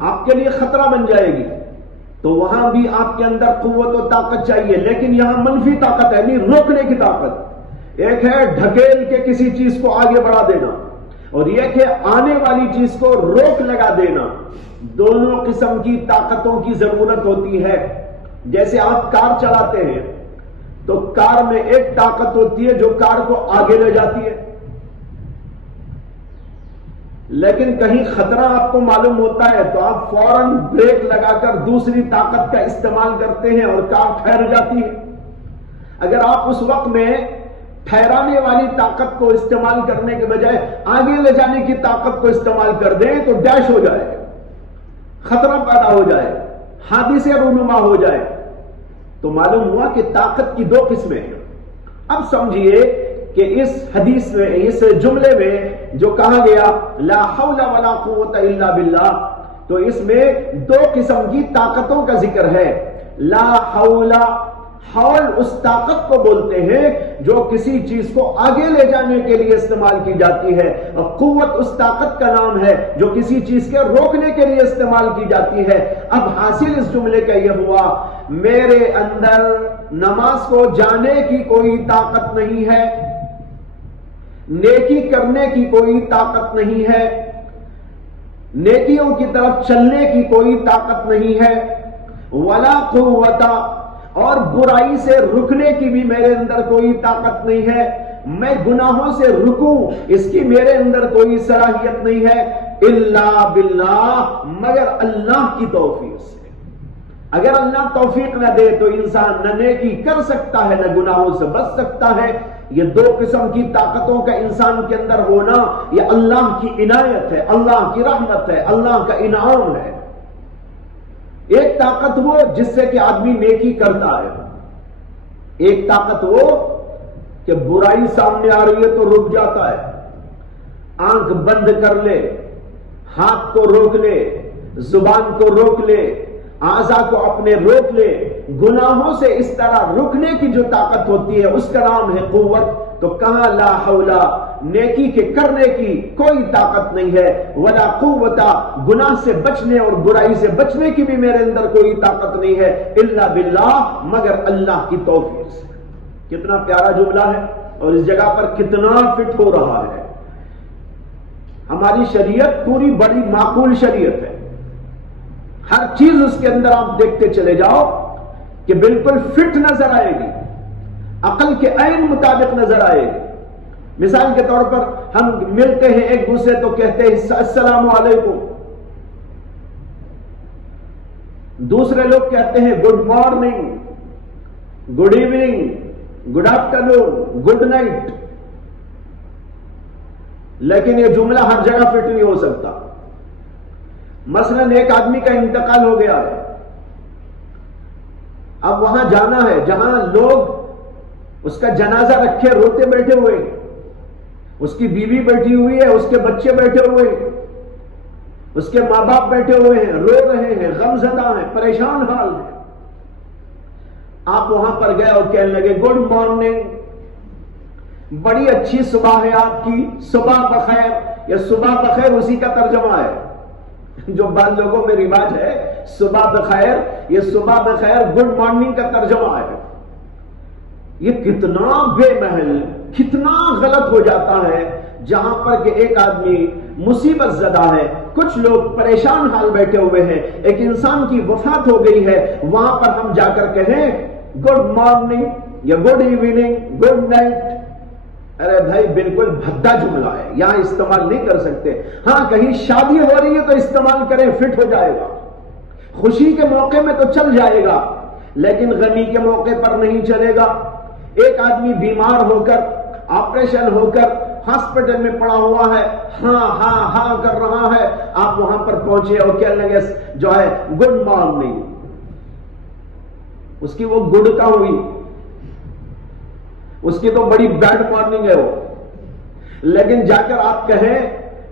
آپ کے لیے خطرہ بن جائے گی. تو وہاں بھی آپ کے اندر قوت و طاقت چاہیے، لیکن یہاں منفی طاقت ہے، نہیں روکنے کی طاقت. ایک ہے ڈھکیل کے کسی چیز کو آگے بڑھا دینا، اور ایک ہے آنے والی چیز کو روک لگا دینا. دونوں قسم کی طاقتوں کی ضرورت ہوتی ہے. جیسے آپ کار چلاتے ہیں تو کار میں ایک طاقت ہوتی ہے جو کار کو آگے لے جاتی ہے، لیکن کہیں خطرہ آپ کو معلوم ہوتا ہے تو آپ فوراً بریک لگا کر دوسری طاقت کا استعمال کرتے ہیں اور کار ٹھہر جاتی ہے. اگر آپ اس وقت میں ٹھہرانے والی طاقت کو استعمال کرنے کے بجائے آگے لے جانے کی طاقت کو استعمال کر دیں تو ڈیش ہو جائے، خطرہ پیدا ہو جائے، حادثے رونما ہو جائے. تو معلوم ہوا کہ طاقت کی دو قسمیں ہیں. اب سمجھیے کہ اس حدیث میں، اس جملے میں جو کہا گیا لا حول ولا قوت الا باللہ، تو تو اس میں دو قسم کی طاقتوں کا ذکر ہے. لا حول، حول اس طاقت کو بولتے ہیں جو کسی چیز کو آگے لے جانے کے لیے استعمال کی جاتی ہے، اور قوت اس طاقت کا نام ہے جو کسی چیز کے روکنے کے لیے استعمال کی جاتی ہے. اب حاصل اس جملے کا یہ ہوا، میرے اندر نماز کو جانے کی کوئی طاقت نہیں ہے، نیکی کرنے کی کوئی طاقت نہیں ہے، نیکیوں کی طرف چلنے کی کوئی طاقت نہیں ہے، ولا قوت، اور برائی سے رکنے کی بھی میرے اندر کوئی طاقت نہیں ہے، میں گناہوں سے رکوں اس کی میرے اندر کوئی صلاحیت نہیں ہے، الا باللہ، مگر اللہ کی توفیق سے. اگر اللہ توفیق نہ دے تو انسان نہ نیکی کر سکتا ہے نہ گناہوں سے بچ سکتا ہے. یہ دو قسم کی طاقتوں کا انسان کے اندر ہونا یہ اللہ کی عنایت ہے، اللہ کی رحمت ہے، اللہ کا انعام ہے. ایک طاقت وہ جس سے کہ آدمی نیکی کرتا ہے، ایک طاقت وہ کہ برائی سامنے آ رہی ہے تو رک جاتا ہے، آنکھ بند کر لے، ہاتھ کو روک لے، زبان کو روک لے، اعضاء کو اپنے روک لے. گناہوں سے اس طرح رکنے کی جو طاقت ہوتی ہے اس کا نام ہے قوت. تو کہاں لا حول، نیکی کے کرنے کی کوئی طاقت نہیں ہے، ولا قوت، گناہ سے بچنے اور برائی سے بچنے کی بھی میرے اندر کوئی طاقت نہیں ہے، الا باللہ، مگر اللہ کی توفیق سے. کتنا پیارا جملہ ہے اور اس جگہ پر کتنا فٹ ہو رہا ہے. ہماری شریعت پوری بڑی معقول شریعت ہے، ہر چیز اس کے اندر آپ دیکھتے چلے جاؤ کہ بالکل فٹ نظر آئے گی، عقل کے عین مطابق نظر آئے گی. مثال کے طور پر ہم ملتے ہیں ایک دوسرے تو کہتے ہیں السلام علیکم، دوسرے لوگ کہتے ہیں good morning, good evening, good afternoon, good night. لیکن یہ جملہ ہر جگہ فٹ نہیں ہو سکتا. مثلا ایک آدمی کا انتقال ہو گیا ہے، اب وہاں جانا ہے جہاں لوگ اس کا جنازہ رکھے روتے بیٹھے ہوئے، اس کی بیوی بیٹھی ہوئی ہے، اس کے بچے بیٹھے ہوئے ہیں، اس کے ماں باپ بیٹھے ہوئے ہیں، رو رہے ہیں، غم زدہ ہیں، پریشان حال ہیں. آپ وہاں پر گئے اور کہنے لگے گڈ مارننگ، بڑی اچھی صبح ہے آپ کی، صبح بخیر. یا صبح بخیر اسی کا ترجمہ ہے جو بعض لوگوں میں رواج ہے، صبح بخیر، یہ صبح بخیر گڈ مارننگ کا ترجمہ ہے. یہ کتنا بے محل، کتنا غلط ہو جاتا ہے جہاں پر کہ ایک آدمی مصیبت زدہ ہے، کچھ لوگ پریشان حال بیٹھے ہوئے ہیں، ایک انسان کی وفات ہو گئی ہے، وہاں پر ہم جا کر کہیں گڈ مارننگ یا گڈ ایوننگ، گڈ نائٹ. ارے بھائی بالکل بھدا جملہ ہے، یہاں استعمال نہیں کر سکتے. ہاں کہیں شادی ہو رہی ہے تو استعمال کریں، فٹ ہو جائے گا. خوشی کے موقع میں تو چل جائے گا، لیکن غمی کے موقع پر نہیں چلے گا. ایک آدمی بیمار ہو کر، آپریشن ہو کر ہاسپٹل میں پڑا ہوا ہے، ہاں ہاں ہاں کر رہا ہے، آپ وہاں پر پہنچے اور کہنے لگے جو ہے گڈ مارننگ. اس کی وہ گڈ کا ہوئی، اس کی تو بڑی بیڈ مارننگ ہے وہ. لیکن جا کر آپ کہیں،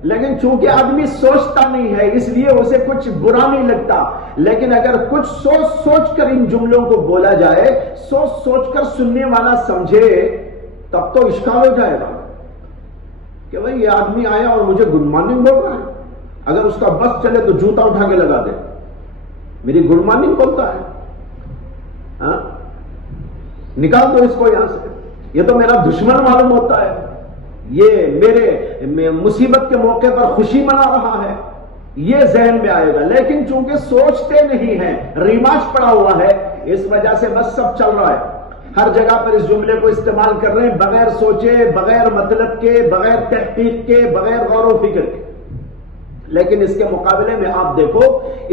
لیکن چونکہ آدمی سوچتا نہیں ہے اس لیے اسے کچھ برا نہیں لگتا. لیکن اگر کچھ سوچ سوچ کر ان جملوں کو بولا جائے، سوچ سوچ کر سننے والا سمجھے، تب تو اشکال ہو جائے گا کہ بھئی یہ آدمی آیا اور مجھے گڈ مارننگ بول رہا ہے. اگر اس کا بس چلے تو جوتا اٹھا کے لگا دے، میری گڈ مارننگ بولتا ہے، ہاں نکال دو اس کو یہاں سے، یہ تو میرا دشمن معلوم ہوتا ہے، یہ میرے مصیبت کے موقع پر خوشی منا رہا ہے، یہ ذہن میں آئے گا. لیکن چونکہ سوچتے نہیں ہیں، رواج پڑا ہوا ہے، اس وجہ سے بس سب چل رہا ہے. ہر جگہ پر اس جملے کو استعمال کر رہے ہیں بغیر سوچے، بغیر مطلب کے، بغیر تحقیق کے، بغیر غور و فکر کے. لیکن اس کے مقابلے میں آپ دیکھو،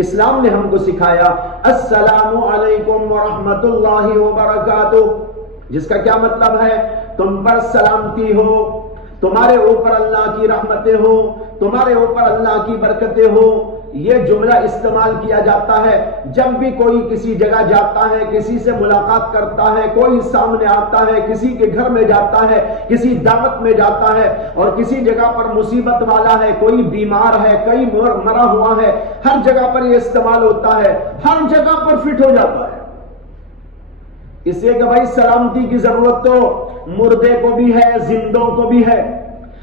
اسلام نے ہم کو سکھایا السلام علیکم ورحمۃ اللہ وبرکاتہ، جس کا کیا مطلب ہے؟ تم پر سلامتی ہو، تمہارے اوپر اللہ کی رحمتیں ہو، تمہارے اوپر اللہ کی برکتیں ہو. یہ جملہ استعمال کیا جاتا ہے جب بھی کوئی کسی جگہ جاتا ہے، کسی سے ملاقات کرتا ہے، کوئی سامنے آتا ہے، کسی کے گھر میں جاتا ہے، کسی دعوت میں جاتا ہے اور کسی جگہ پر مصیبت والا ہے، کوئی بیمار ہے، کوئی مرا ہوا ہے، ہر جگہ پر یہ استعمال ہوتا ہے، ہر جگہ پر فٹ ہو جاتا ہے۔ اس لیے کہ بھائی سلامتی کی ضرورت تو مردے کو بھی ہے، زندوں کو بھی ہے،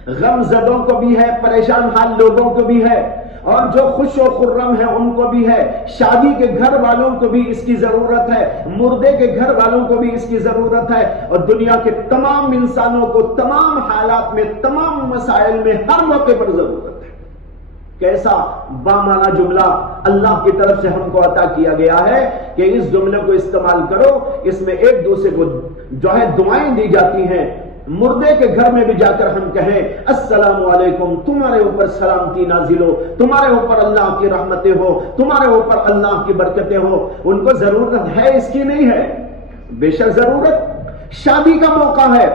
غم زدوں کو بھی ہے، پریشان حال لوگوں کو بھی ہے، اور جو خوش و خرم ہے ان کو بھی ہے، شادی کے گھر والوں کو بھی اس کی ضرورت ہے، مردے کے گھر والوں کو بھی اس کی ضرورت ہے، اور دنیا کے تمام انسانوں کو تمام حالات میں، تمام مسائل میں، ہر موقع پر ضرورت ہے۔ کیسا بامانہ جملہ اللہ کی طرف سے ہم کو عطا کیا گیا ہے کہ اس جملے کو استعمال کرو، اس میں ایک دوسرے کو جو ہے دعائیں دی جاتی ہیں۔ مردے کے گھر میں بھی جا کر ہم کہیں السلام علیکم، تمہارے اوپر سلامتی نازل ہو، تمہارے اوپر اللہ کی رحمتیں ہو، تمہارے اوپر اللہ کی برکتیں ہو۔ ان کو ضرورت ہے اس کی نہیں ہے؟ بے شک ضرورت۔ شادی کا موقع ہے،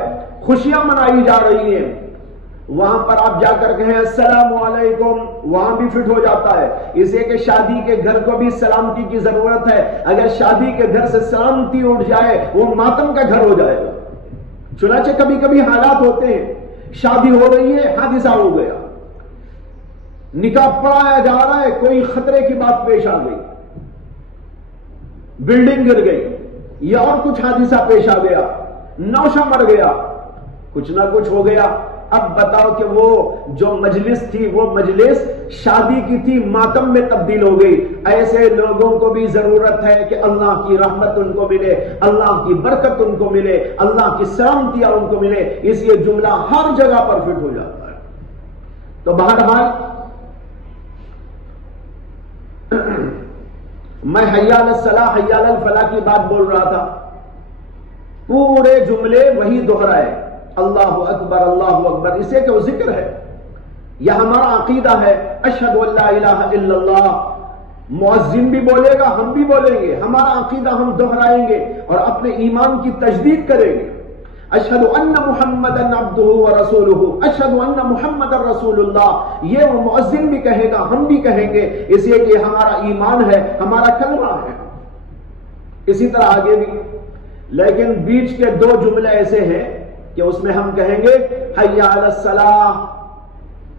خوشیاں منائی جا رہی ہیں، وہاں پر آپ جا کر کہیں السلام علیکم، وہاں بھی فٹ ہو جاتا ہے۔ اس لیے کہ شادی کے گھر کو بھی سلامتی کی ضرورت ہے۔ اگر شادی کے گھر سے سلامتی اٹھ جائے وہ ماتم کا گھر ہو جائے گا۔ چنانچہ کبھی کبھی حالات ہوتے ہیں، شادی ہو رہی ہے، حادثہ ہو گیا، نکاح پڑھایا جا رہا ہے، کوئی خطرے کی بات پیش آ گئی، بلڈنگ گر گئی یا اور کچھ حادثہ پیش آ گیا، نوشہ مر گیا، کچھ نہ کچھ ہو گیا۔ اب بتاؤ کہ وہ جو مجلس تھی وہ مجلس شادی کی تھی، ماتم میں تبدیل ہو گئی۔ ایسے لوگوں کو بھی ضرورت ہے کہ اللہ کی رحمت ان کو ملے، اللہ کی برکت ان کو ملے، اللہ کی سلامتیاں ان کو ملے، اس لیے جملہ ہر جگہ پر فٹ ہو جاتا ہے۔ تو بہرحال میں حی علی الصلاح حی علی الفلاح کی بات بول رہا تھا، پورے جملے وہی دہرائے، اللہ اکبر اللہ اکبر، اسے کہ وہ ذکر ہے، یہ ہمارا عقیدہ ہے۔ اشہد ان لا الہ الا اللہ، مؤذن بھی بولے گا، ہم بھی بولیں گے، ہمارا عقیدہ ہم دہرائیں گے اور اپنے ایمان کی تجدید کریں گے۔ اشہد ان محمدا عبدہ ورسولہ، اشہد ان محمد رسول اللہ، یہ وہ مؤذن بھی کہے گا، ہم بھی کہیں گے، اس لیے کہ ہمارا ایمان ہے، ہمارا کلمہ ہے۔ اسی طرح آگے بھی، لیکن بیچ کے دو جملے ایسے ہیں کہ اس میں ہم کہیں گے حی علی الصلاح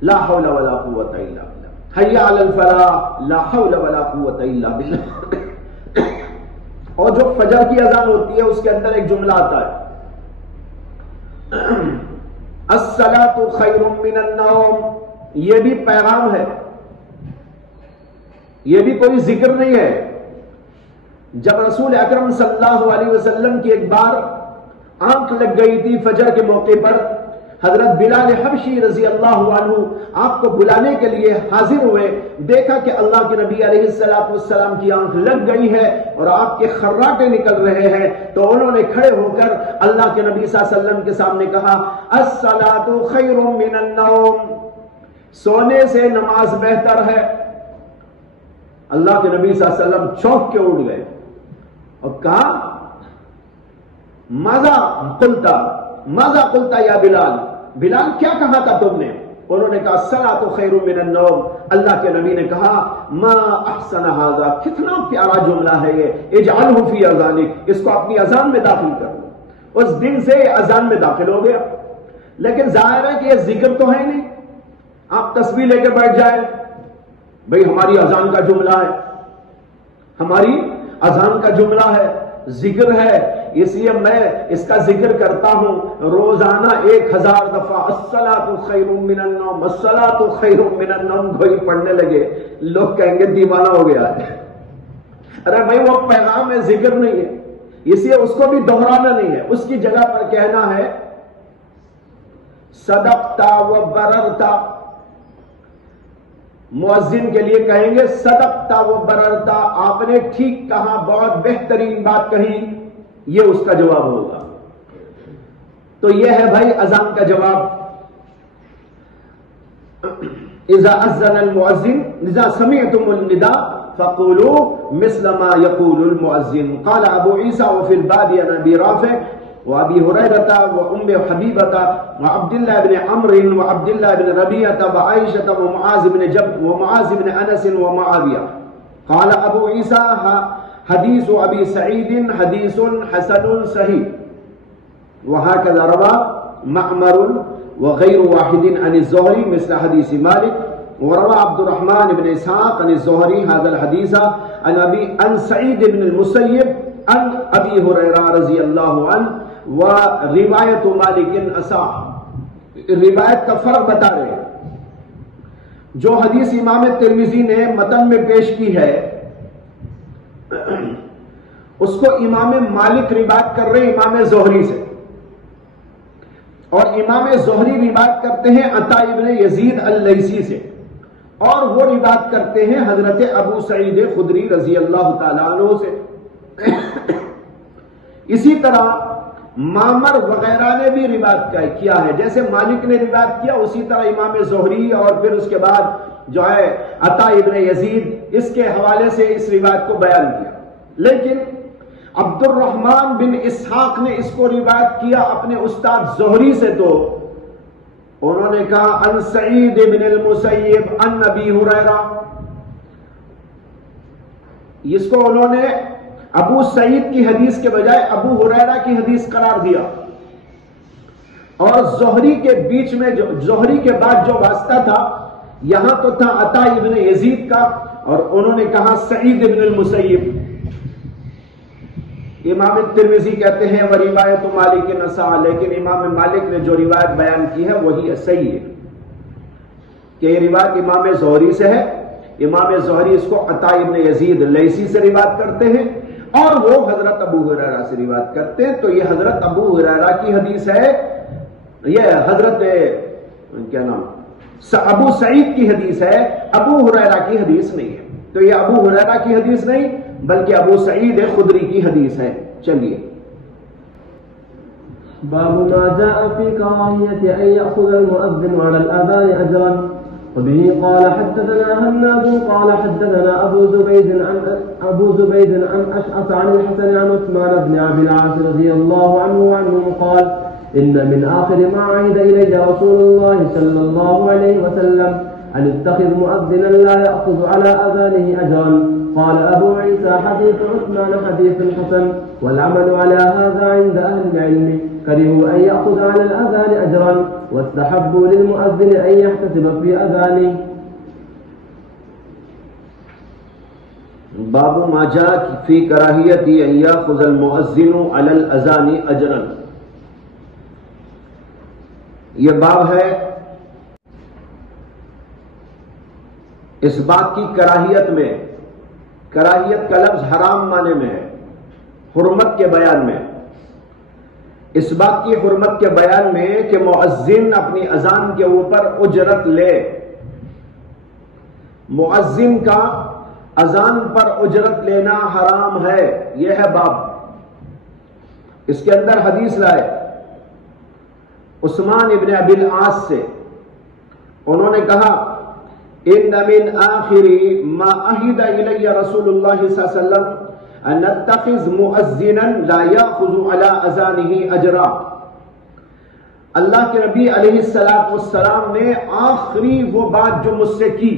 لا حول ولا قوت الا باللہ، حی علی الفلاح لا حول ولا قوت الا باللہ۔ اور جو فجر کی اذان ہوتی ہے اس کے اندر ایک جملہ آتا ہے الصلاۃ خیر من النوم، یہ بھی پیغام ہے، یہ بھی کوئی ذکر نہیں ہے۔ جب رسول اکرم صلی اللہ علیہ وسلم کی ایک بار آنکھ لگ گئی تھی فجر کے موقع پر، حضرت بلال حبشی رضی اللہ عنہ آپ کو بلانے کے لیے حاضر ہوئے، دیکھا کہ اللہ کے نبی علیہ السلام کی آنکھ لگ گئی ہے اور آپ کے خراٹے نکل رہے ہیں، تو انہوں نے کھڑے ہو کر اللہ کے نبی صلی اللہ علیہ وسلم کے سامنے کہا الصلاۃ خیر من النوم، سونے سے نماز بہتر ہے۔ اللہ کے نبی صلی اللہ علیہ وسلم چونک کے اٹھ گئے اور کہا ماذا قلتا یا بلال، بلال کیا کہا تھا تم نے؟ انہوں نے کہا الصلاۃ خیر من النوم۔ اللہ کے نبی نے کہا ما احسن ھذا، کتنا پیارا جملہ ہے یہ، اجعلہ فی اذانک، اس کو اپنی اذان میں داخل کر۔ اس دن سے یہ اذان میں داخل ہو گیا۔ لیکن ظاہر ہے کہ یہ ذکر تو ہے نہیں، آپ تسبیح لے کے بیٹھ جائیں، بھئی ہماری اذان کا جملہ ہے، ہماری اذان کا جملہ ہے، ذکر ہے، اس لیے میں اس کا ذکر کرتا ہوں روزانہ 1000 دفعہ الصلاۃ خیر من النوم، الصلاۃ خیر من النوم، کوئی پڑھنے لگے لوگ کہیں گے دیوانہ ہو گیا ہے۔ ارے بھائی وہ پیغام ہے، ذکر نہیں ہے، اس لیے اس کو بھی دہرانا نہیں ہے، اس کی جگہ پر کہنا ہے صدقتا و بررتا، مؤذن کے لیے کہیں گے صدقتا و بررتا، آپ نے ٹھیک کہا، بہت بہترین بات کہی، یہ اس کا جواب ہوگا۔ تو یہ ہے بھائی اذان کا جواب۔ اذا اذن المؤذن اذا سمعتم النداء فقولوا مثل ما يقول المؤذن، قال ابو عيسى وفي الباب عن ابي رافع وابی ہریرہ وام حبیبہ وعبداللہ بن عمرو وعبداللہ بن ربیعہ وعائشہ ومعاذ بن انس ومعاویہ. قال ابو عیسیٰ حدیث ابی سعید حدیث حسن صحیح. وهكذا روى معمر وغير واحد عن الزهري مثل حديث مالك. وروى عبد الرحمن بن اسحاق عن الزهري هذا الحديث عن سعيد بن المسيب عن ابي هريره رضي الله عنه. ورواية مالك اصح. روایت کا فرق بتا رہے ہیں. جو حدیث امام ترمذی نے متن میں پیش کی ہے اس کو امام مالک روایت کر رہے ہیں امام زہری سے, اور امام زہری روایت کرتے ہیں عطا ابن یزید اللیثی سے, اور وہ روایت کرتے ہیں حضرت ابو سعید خدری رضی اللہ تعالیٰ عنہ سے. اسی طرح معمر وغیرہ نے بھی روایت کیا ہے. جیسے مالک نے روایت کیا اسی طرح امام زہری اور پھر اس کے بعد جو ہے عطا ابن یزید اس کے حوالے سے اس روایت کو بیان کیا. لیکن عبد الرحمن بن اسحاق نے اس کو روایت کیا اپنے استاد زہری سے, تو انہوں نے کہا عن سعید بن المسیب عن ابی ہریرہ. اس کو انہوں نے ابو سعید کی حدیث کے بجائے ابو ہریرہ کی حدیث قرار دیا, اور زہری کے بیچ میں زہری کے بعد جو واسطہ تھا یہاں تو تھا عطا ابن یزید کا, اور انہوں نے کہا سعید ابن المسیب. امام ترمذی کہتے ہیں وہ روایت مالک نسا, لیکن امام مالک نے جو روایت بیان کی ہے وہی صحیح ہے کہ یہ روایت امام زہری سے ہے. امام زہری اس کو عطا ابن یزید لیثی سے روایت کرتے ہیں, اور وہ حضرت ابو ہریرہ سے روایت کرتے ہیں. تو یہ حضرت ابو ہریرہ کی حدیث ہے, یہ حضرت کیا نام ابو سعید کی حدیث ہے, ابو ہریرہ کی حدیث نہیں ہے. تو یہ ابو ہریرہ کی حدیث نہیں بلکہ ابو سعید خدری کی حدیث ہے. چلیے. باب ما جاء في كراهية أن يأخذ المؤذن على الأذان أجرا. وبه قال حدثنا هناد قال حدثنا أبو زبيد عن أشعث عن الحسن عن عثمان بن عبد العاص رضي الله عنه وعنه قال إن من آخر ما عهد إلي رسول الله صلى الله عليه وسلم أن اتخذ مؤذنا لا يأخذ على أذانه أجرا. قال أبو عيسى حديث عثمان حديث حسن, والعمل على هذا عند أهل العلم. كرهوا أن يأخذ على الأذان أجرا, واستحبوا للمؤذن أن يحتسب في أذانه. باب ما جاء في كراهية أن يأخذ المؤذن على الأذان أجرا. یہ باب ہے اس بات کی کراہیت میں. کراہیت کا لفظ حرام معنی میں ہے, حرمت کے بیان میں. اس بات کی حرمت کے بیان میں کہ مؤذن اپنی اذان کے اوپر اجرت لے. مؤذن کا اذان پر اجرت لینا حرام ہے, یہ ہے باب. اس کے اندر حدیث لائے عثمان ابن ابی العاص سے. انہوں نے کہا ان من آخر ما عهد الی رسول اللہ صلی اللہ علیہ وسلم ان نتخذ مؤذنا لا یاخذ علی اذانه اجرا. اللہ کے نبی علیہ السلام نے آخری وہ بات جو مجھ سے کی.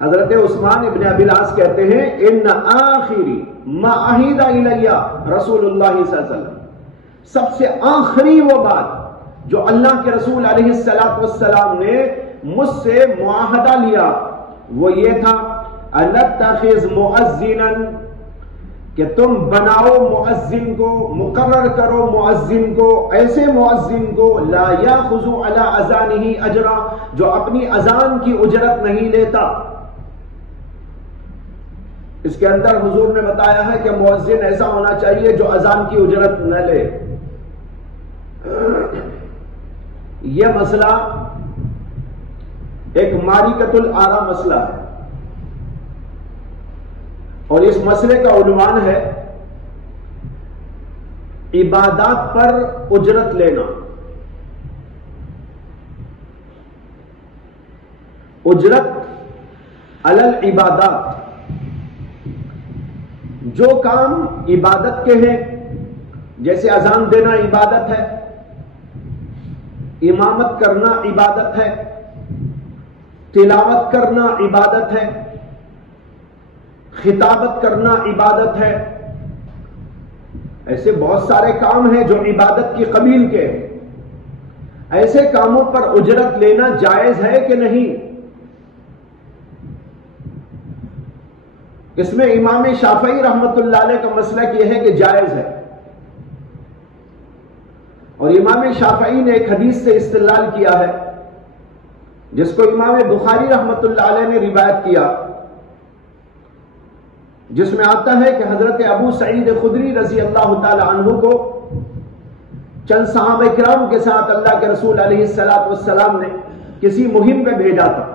حضرت عثمان ابن ابی العاص کہتے ہیں ان آخری ما عهد الی رسول اللہ صلی اللہ علیہ وسلم, سب سے آخری وہ بات جو اللہ کے رسول علیہ السلام نے مجھ سے معاہدہ لیا وہ یہ تھا انتخذ مؤذنا, کہ تم بناؤ مؤذن کو, مقرر کرو مؤذن کو, ایسے مؤذن کو لا یاخذ علی اذانہ اجرا, جو اپنی اذان کی اجرت نہیں لیتا. اس کے اندر حضور نے بتایا ہے کہ مؤذن ایسا ہونا چاہیے جو اذان کی اجرت نہ لے. یہ مسئلہ ایک ماریکۃ الآراء مسئلہ ہے, اور اس مسئلے کا عنوان ہے عبادات پر اجرت لینا. اجرت علی العبادات, جو کام عبادت کے ہیں جیسے اذان دینا عبادت ہے، امامت کرنا عبادت ہے، تلاوت کرنا عبادت ہے، خطابت کرنا عبادت ہے، ایسے بہت سارے کام ہیں جو عبادت کی قبیل کے ہیں۔ ایسے کاموں پر اجرت لینا جائز ہے کہ نہیں؟ اس میں امام شافعی رحمت اللہ علیہ کا مسلک یہ ہے کہ جائز ہے، اور امام شافعی نے ایک حدیث سے استدلال کیا ہے جس کو امام بخاری رحمت اللہ علیہ نے روایت کیا، جس میں آتا ہے کہ حضرت ابو سعید خدری رضی اللہ تعالی عنہ کو چند صحابہ کرام کے ساتھ اللہ کے رسول علیہ السلام نے کسی مہم پہ بھیجا تھا۔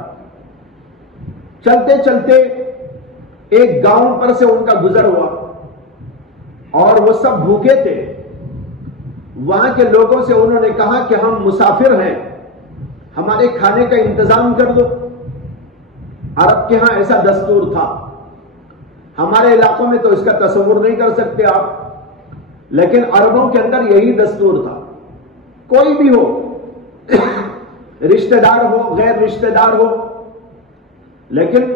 چلتے چلتے ایک گاؤں پر سے ان کا گزر ہوا اور وہ سب بھوکے تھے۔ وہاں کے لوگوں سے انہوں نے کہا کہ ہم مسافر ہیں، ہمارے کھانے کا انتظام کر دو۔ عرب کے ہاں ایسا دستور تھا، ہمارے علاقوں میں تو اس کا تصور نہیں کر سکتے آپ، لیکن عربوں کے اندر یہی دستور تھا۔ کوئی بھی ہو، رشتہ دار ہو، غیر رشتہ دار ہو، لیکن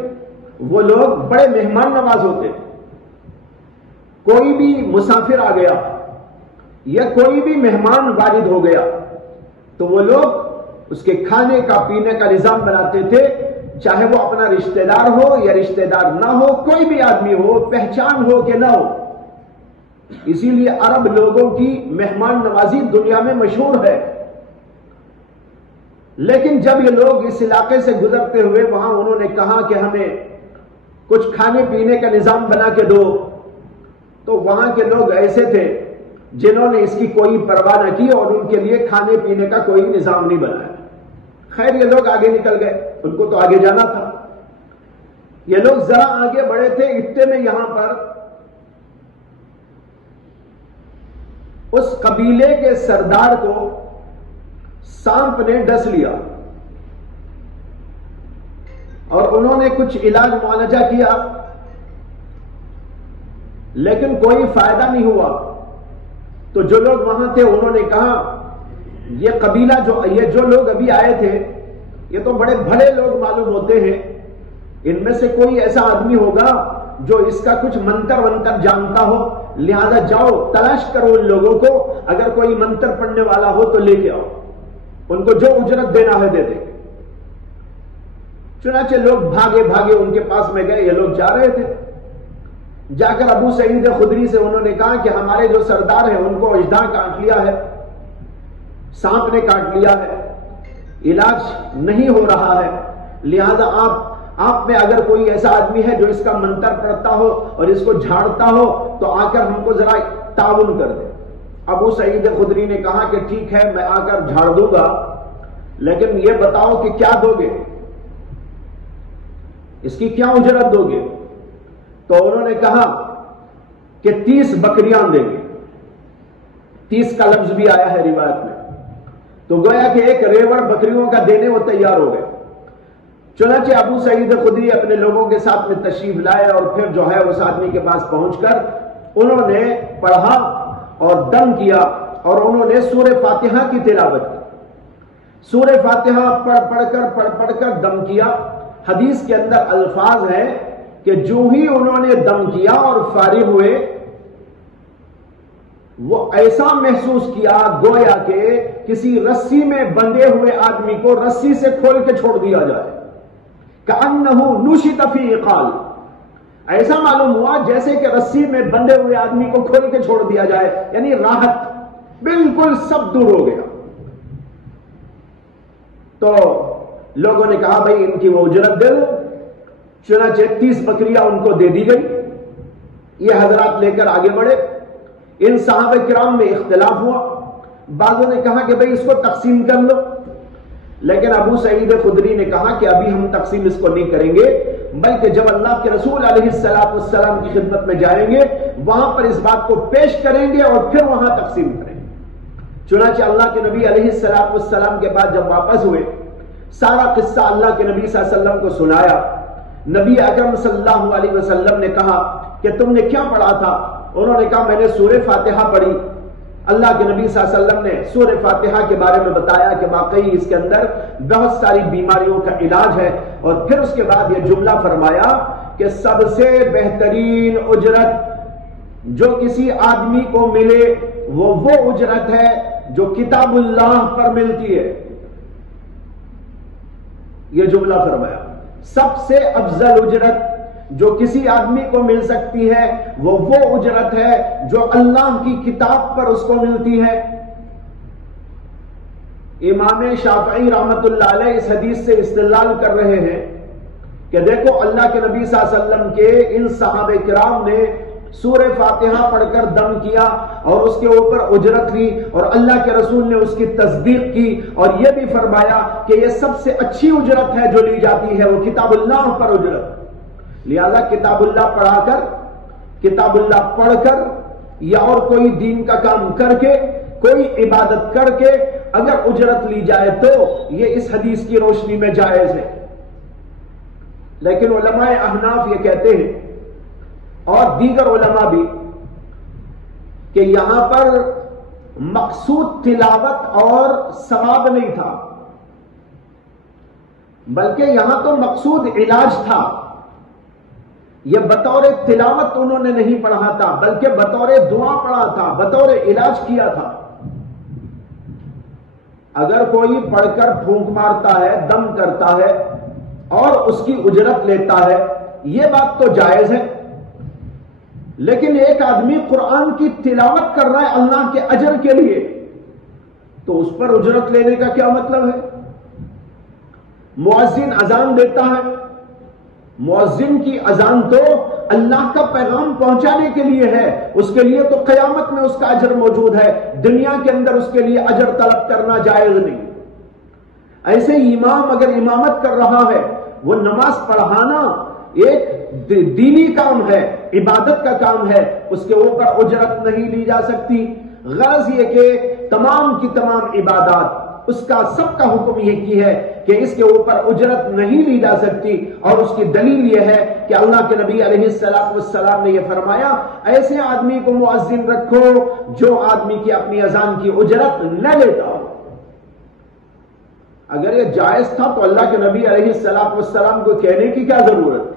وہ لوگ بڑے مہمان نواز ہوتے۔ کوئی بھی مسافر آ گیا یا کوئی بھی مہمان وارد ہو گیا تو وہ لوگ اس کے کھانے کا پینے کا نظام بناتے تھے، چاہے وہ اپنا رشتہ دار ہو یا رشتہ دار نہ ہو، کوئی بھی آدمی ہو، پہچان ہو کہ نہ ہو۔ اسی لیے عرب لوگوں کی مہمان نوازی دنیا میں مشہور ہے۔ لیکن جب یہ لوگ اس علاقے سے گزرتے ہوئے وہاں انہوں نے کہا کہ ہمیں کچھ کھانے پینے کا نظام بنا کے دو، تو وہاں کے لوگ ایسے تھے جنہوں نے اس کی کوئی پرواہ نہ کی اور ان کے لیے کھانے پینے کا کوئی نظام نہیں بنایا۔ خیر یہ لوگ آگے نکل گئے، ان کو تو آگے جانا تھا۔ یہ لوگ ذرا آگے بڑھے تھے، اتنے میں یہاں پر اس قبیلے کے سردار کو سانپ نے ڈس لیا اور انہوں نے کچھ علاج معالجہ کیا لیکن کوئی فائدہ نہیں ہوا۔ تو جو لوگ وہاں تھے انہوں نے کہا یہ قبیلہ یہ جو لوگ ابھی آئے تھے یہ تو بڑے بھلے لوگ معلوم ہوتے ہیں، ان میں سے کوئی ایسا آدمی ہوگا جو اس کا کچھ منتر ونتر جانتا ہو، لہذا جاؤ تلاش کرو ان لوگوں کو، اگر کوئی منتر پڑھنے والا ہو تو لے کے آؤ، ان کو جو اجرت دینا ہے دے دیں۔ چنانچہ لوگ بھاگے بھاگے ان کے پاس میں گئے، یہ لوگ جا رہے تھے۔ جا کر ابو سعید خدری سے انہوں نے کہا کہ ہمارے جو سردار ہیں ان کو اژدہا کاٹ لیا ہے، سانپ نے کاٹ لیا ہے، علاج نہیں ہو رہا ہے، لہذا آپ میں اگر کوئی ایسا آدمی ہے جو اس کا منتر پڑھتا ہو اور اس کو جھاڑتا ہو تو آ کر ہم کو ذرا تعاون کر دے۔ ابو سعید خدری نے کہا کہ ٹھیک ہے میں آ کر جھاڑ دوں گا، لیکن یہ بتاؤ کہ کیا دو گے، اس کی کیا اجرت دو گے؟ تو انہوں نے کہا کہ 30 بکریاں دیں گے۔ 30 کا لفظ بھی آیا ہے روایت میں، تو گویا کہ ایک ریوڑ بکریوں کا دینے وہ تیار ہو گئے۔ چنانچہ ابو سعید خدری اپنے لوگوں کے ساتھ میں تشریف لائے اور پھر جو ہے اس آدمی کے پاس پہنچ کر انہوں نے پڑھا اور دم کیا اور انہوں نے سورہ فاتحہ کی تلاوت کی۔ سورہ فاتحہ پڑھ کر دم کیا۔ حدیث کے اندر الفاظ ہیں کہ جو ہی انہوں نے دم کیا اور فارغ ہوئے وہ ایسا محسوس کیا گویا کہ کسی رسی میں بندھے ہوئے آدمی کو رسی سے کھول کے چھوڑ دیا جائے، کأنہ نشط فی عقال، ایسا معلوم ہوا جیسے کہ رسی میں بندھے ہوئے آدمی کو کھول کے چھوڑ دیا جائے، یعنی راحت، بالکل سب دور ہو گیا۔ تو لوگوں نے کہا بھائی ان کی وہ اجرت دے دو۔ چنانچہ 30 بکریاں ان کو دے دی گئی۔ یہ حضرات لے کر آگے بڑھے۔ ان صحابہ کرام میں اختلاف ہوا، بعضوں نے کہا کہ بھئی اس کو تقسیم کر لو، لیکن ابو سعید خدری نے کہا کہ ابھی ہم تقسیم اس کو نہیں کریں گے، بلکہ جب اللہ کے رسول علیہ السلام کی خدمت میں جائیں گے وہاں پر اس بات کو پیش کریں گے اور پھر وہاں تقسیم کریں گے۔ چنانچہ اللہ کے نبی علیہ السلام کے بعد جب واپس ہوئے، سارا قصہ اللہ کے نبی صلی اللہ علیہ وسلم کو سنایا۔ نبی اکرم صلی اللہ علیہ وسلم نے کہا کہ تم نے کیا پڑھا تھا؟ انہوں نے کہا میں نے سورہ فاتحہ پڑھی۔ اللہ کے نبی صلی اللہ علیہ وسلم نے سورہ فاتحہ کے بارے میں بتایا کہ واقعی اس کے اندر بہت ساری بیماریوں کا علاج ہے، اور پھر اس کے بعد یہ جملہ فرمایا کہ سب سے بہترین اجرت جو کسی آدمی کو ملے وہ اجرت ہے جو کتاب اللہ پر ملتی ہے. یہ جملہ فرمایا سب سے افضل اجرت جو کسی آدمی کو مل سکتی ہے وہ اجرت ہے جو اللہ کی کتاب پر اس کو ملتی ہے. امام شافعی رحمت اللہ علیہ اس حدیث سے استدلال کر رہے ہیں کہ دیکھو اللہ کے نبی صلی اللہ علیہ وسلم کے ان صحابہ کرام نے سورہ فاتحہ پڑھ کر دم کیا اور اس کے اوپر اجرت لی، اور اللہ کے رسول نے اس کی تصدیق کی اور یہ بھی فرمایا کہ یہ سب سے اچھی اجرت ہے جو لی جاتی ہے وہ کتاب اللہ پر اجرت. لہذا کتاب اللہ پڑھا کر، کتاب اللہ پڑھ کر یا اور کوئی دین کا کام کر کے، کوئی عبادت کر کے اگر اجرت لی جائے تو یہ اس حدیث کی روشنی میں جائز ہے. لیکن علماء احناف یہ کہتے ہیں اور دیگر علماء بھی کہ یہاں پر مقصود تلاوت اور ثواب نہیں تھا، بلکہ یہاں تو مقصود علاج تھا. یہ بطور تلاوت انہوں نے نہیں پڑھا تھا بلکہ بطور دعا پڑھا تھا، بطور علاج کیا تھا. اگر کوئی پڑھ کر پھونک مارتا ہے، دم کرتا ہے اور اس کی اجرت لیتا ہے یہ بات تو جائز ہے، لیکن ایک آدمی قرآن کی تلاوت کر رہا ہے اللہ کے اجر کے لیے تو اس پر اجرت لینے کا کیا مطلب ہے؟ مؤذن اذان دیتا ہے، مؤذن کی اذان تو اللہ کا پیغام پہنچانے کے لیے ہے، اس کے لیے تو قیامت میں اس کا اجر موجود ہے، دنیا کے اندر اس کے لیے اجر طلب کرنا جائز نہیں. ایسے امام اگر امامت کر رہا ہے، وہ نماز پڑھانا ایک دینی کام ہے، عبادت کا کام ہے، اس کے اوپر اجرت نہیں لی جا سکتی. غرض یہ کہ تمام کی تمام عبادات اس کا سب کا حکم یہ کی ہے کہ اس کے اوپر اجرت نہیں لی جا سکتی، اور اس کی دلیل یہ ہے کہ اللہ کے نبی علیہ السلام نے یہ فرمایا ایسے آدمی کو مؤذن رکھو جو آدمی کی اپنی اذان کی اجرت نہ لیتا ہو. اگر یہ جائز تھا تو اللہ کے نبی علیہ السلام کو کہنے کی کیا ضرورت؟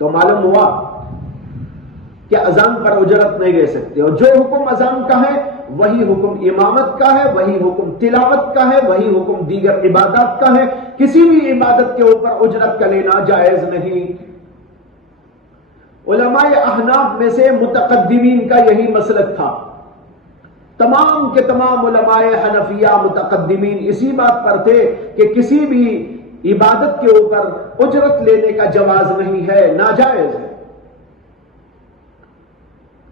تو معلوم ہوا کہ اذان پر اجرت نہیں لے سکتے، اور جو حکم اذان کا ہے وہی حکم امامت کا ہے، وہی حکم تلاوت کا ہے، وہی حکم دیگر عبادات کا ہے. کسی بھی عبادت کے اوپر اجرت کا لینا جائز نہیں. علماء احناف میں سے متقدمین کا یہی مسلک تھا. تمام کے تمام علماء حنفیہ متقدمین اسی بات پر تھے کہ کسی بھی عبادت کے اوپر اجرت لینے کا جواز نہیں ہے، ناجائز ہے.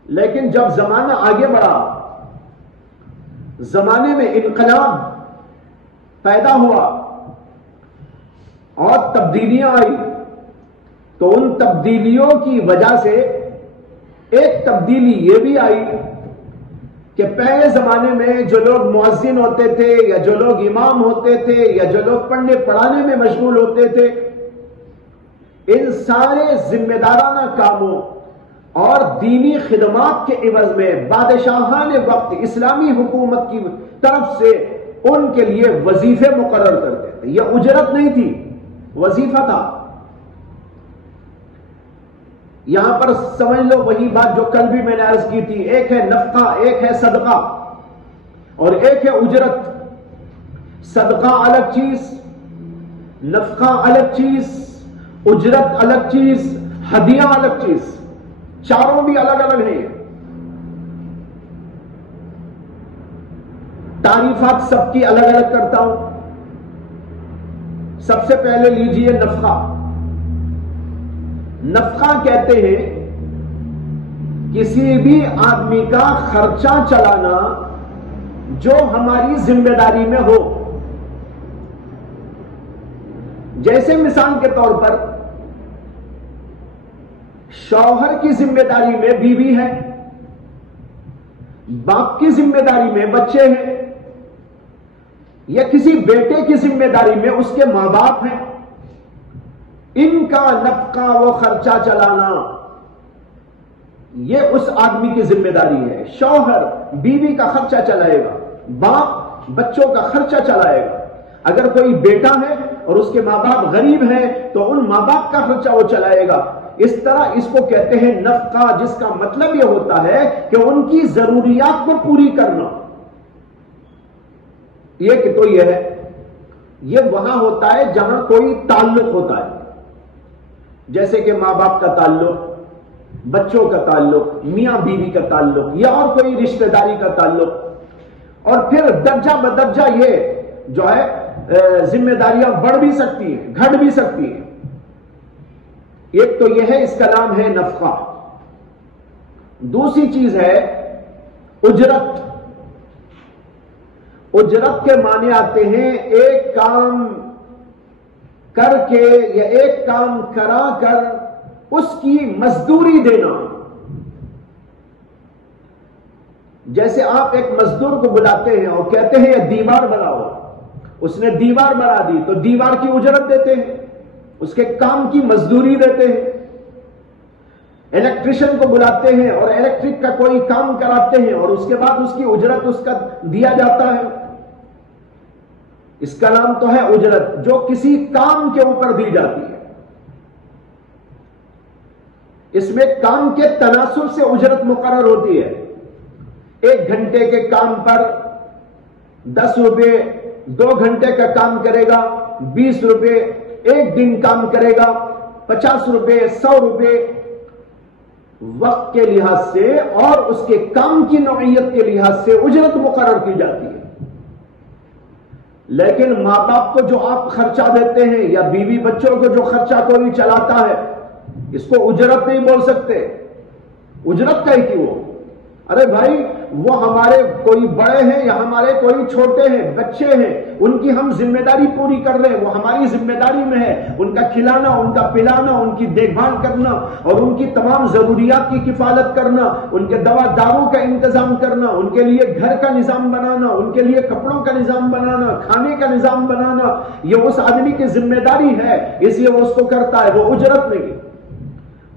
لیکن جب زمانہ آگے بڑھا، زمانے میں انقلاب پیدا ہوا اور تبدیلیاں آئی، تو ان تبدیلیوں کی وجہ سے ایک تبدیلی یہ بھی آئی کہ پہلے زمانے میں جو لوگ مؤذن ہوتے تھے یا جو لوگ امام ہوتے تھے یا جو لوگ پڑھنے پڑھانے میں مشغول ہوتے تھے، ان سارے ذمہ دارانہ کاموں اور دینی خدمات کے عوض میں بادشاہان وقت اسلامی حکومت کی طرف سے ان کے لیے وظیفے مقرر کرتے تھے. یہ اجرت نہیں تھی، وظیفہ تھا. یہاں پر سمجھ لو وہی بات جو کل بھی میں نے عرض کی تھی، ایک ہے نفقہ، ایک ہے صدقہ، اور ایک ہے اجرت. صدقہ الگ چیز، نفقہ الگ چیز، اجرت الگ چیز، ہدیہ الگ چیز، چاروں بھی الگ الگ ہیں. تعریفات سب کی الگ الگ کرتا ہوں. سب سے پہلے لیجئے نفقہ. نفقہ کہتے ہیں کسی بھی آدمی کا خرچہ چلانا جو ہماری ذمہ داری میں ہو. جیسے مثال کے طور پر شوہر کی ذمہ داری میں بیوی ہے، باپ کی ذمہ داری میں بچے ہیں، یا کسی بیٹے کی ذمہ داری میں اس کے ماں باپ ہیں. ان کا نفقہ و خرچہ چلانا یہ اس آدمی کی ذمہ داری ہے. شوہر بیوی کا خرچہ چلائے گا, باپ بچوں کا خرچہ چلائے گا. اگر کوئی بیٹا ہے اور اس کے ماں باپ غریب ہیں تو ان ماں باپ کا خرچہ وہ چلائے گا. اس طرح اس کو کہتے ہیں نفقہ, جس کا مطلب یہ ہوتا ہے کہ ان کی ضروریات کو پوری کرنا. یہ کہ تو یہ ہے, یہ وہاں ہوتا ہے جہاں کوئی تعلق ہوتا ہے, جیسے کہ ماں باپ کا تعلق, بچوں کا تعلق, میاں بیوی کا تعلق, یا اور کوئی رشتہ داری کا تعلق. اور پھر درجہ بدرجہ یہ جو ہے ذمہ داریاں بڑھ بھی سکتی ہیں, گھٹ بھی سکتی ہیں. ایک تو یہ ہے, اس کا نام ہے نفقہ. دوسری چیز ہے اجرت. اجرت کے معنی آتے ہیں ایک کام کر کے یا ایک کام کرا کر اس کی مزدوری دینا. جیسے آپ ایک مزدور کو بلاتے ہیں اور کہتے ہیں یہ دیوار بناؤ, اس نے دیوار بنا دی تو دیوار کی اجرت دیتے ہیں, اس کے کام کی مزدوری دیتے ہیں. الیکٹریشین کو بلاتے ہیں اور الیکٹرک کا کوئی کام کراتے ہیں اور اس کے بعد اس کی اجرت اس کا دیا جاتا ہے. اس کا نام تو ہے اجرت, جو کسی کام کے اوپر دی جاتی ہے. اس میں کام کے تناسب سے اجرت مقرر ہوتی ہے. 1 گھنٹے کے کام پر 10 روپے, 2 گھنٹے کا کام کرے گا 20 روپے, 1 دن کام کرے گا 50 روپے, 100 روپے. وقت کے لحاظ سے اور اس کے کام کی نوعیت کے لحاظ سے اجرت مقرر کی جاتی ہے. لیکن ماں باپ کو جو آپ خرچہ دیتے ہیں یا بیوی بچوں کو جو خرچہ کوئی چلاتا ہے, اس کو اجرت نہیں بول سکتے. اجرت کا ہی کیوں؟ ارے بھائی وہ ہمارے کوئی بڑے ہیں یا ہمارے کوئی چھوٹے ہیں, بچے ہیں, ان کی ہم ذمہ داری پوری کر رہے ہیں, وہ ہماری ذمہ داری میں ہے. ان کا کھلانا, ان کا پلانا, ان کی دیکھ بھال کرنا اور ان کی تمام ضروریات کی کفالت کرنا, ان کے دوا داروں کا انتظام کرنا, ان کے لیے گھر کا نظام بنانا, ان کے لیے کپڑوں کا نظام بنانا, کھانے کا نظام بنانا, یہ اس آدمی کی ذمہ داری ہے, اس لیے وہ اس کو کرتا ہے. وہ اجرت نہیں.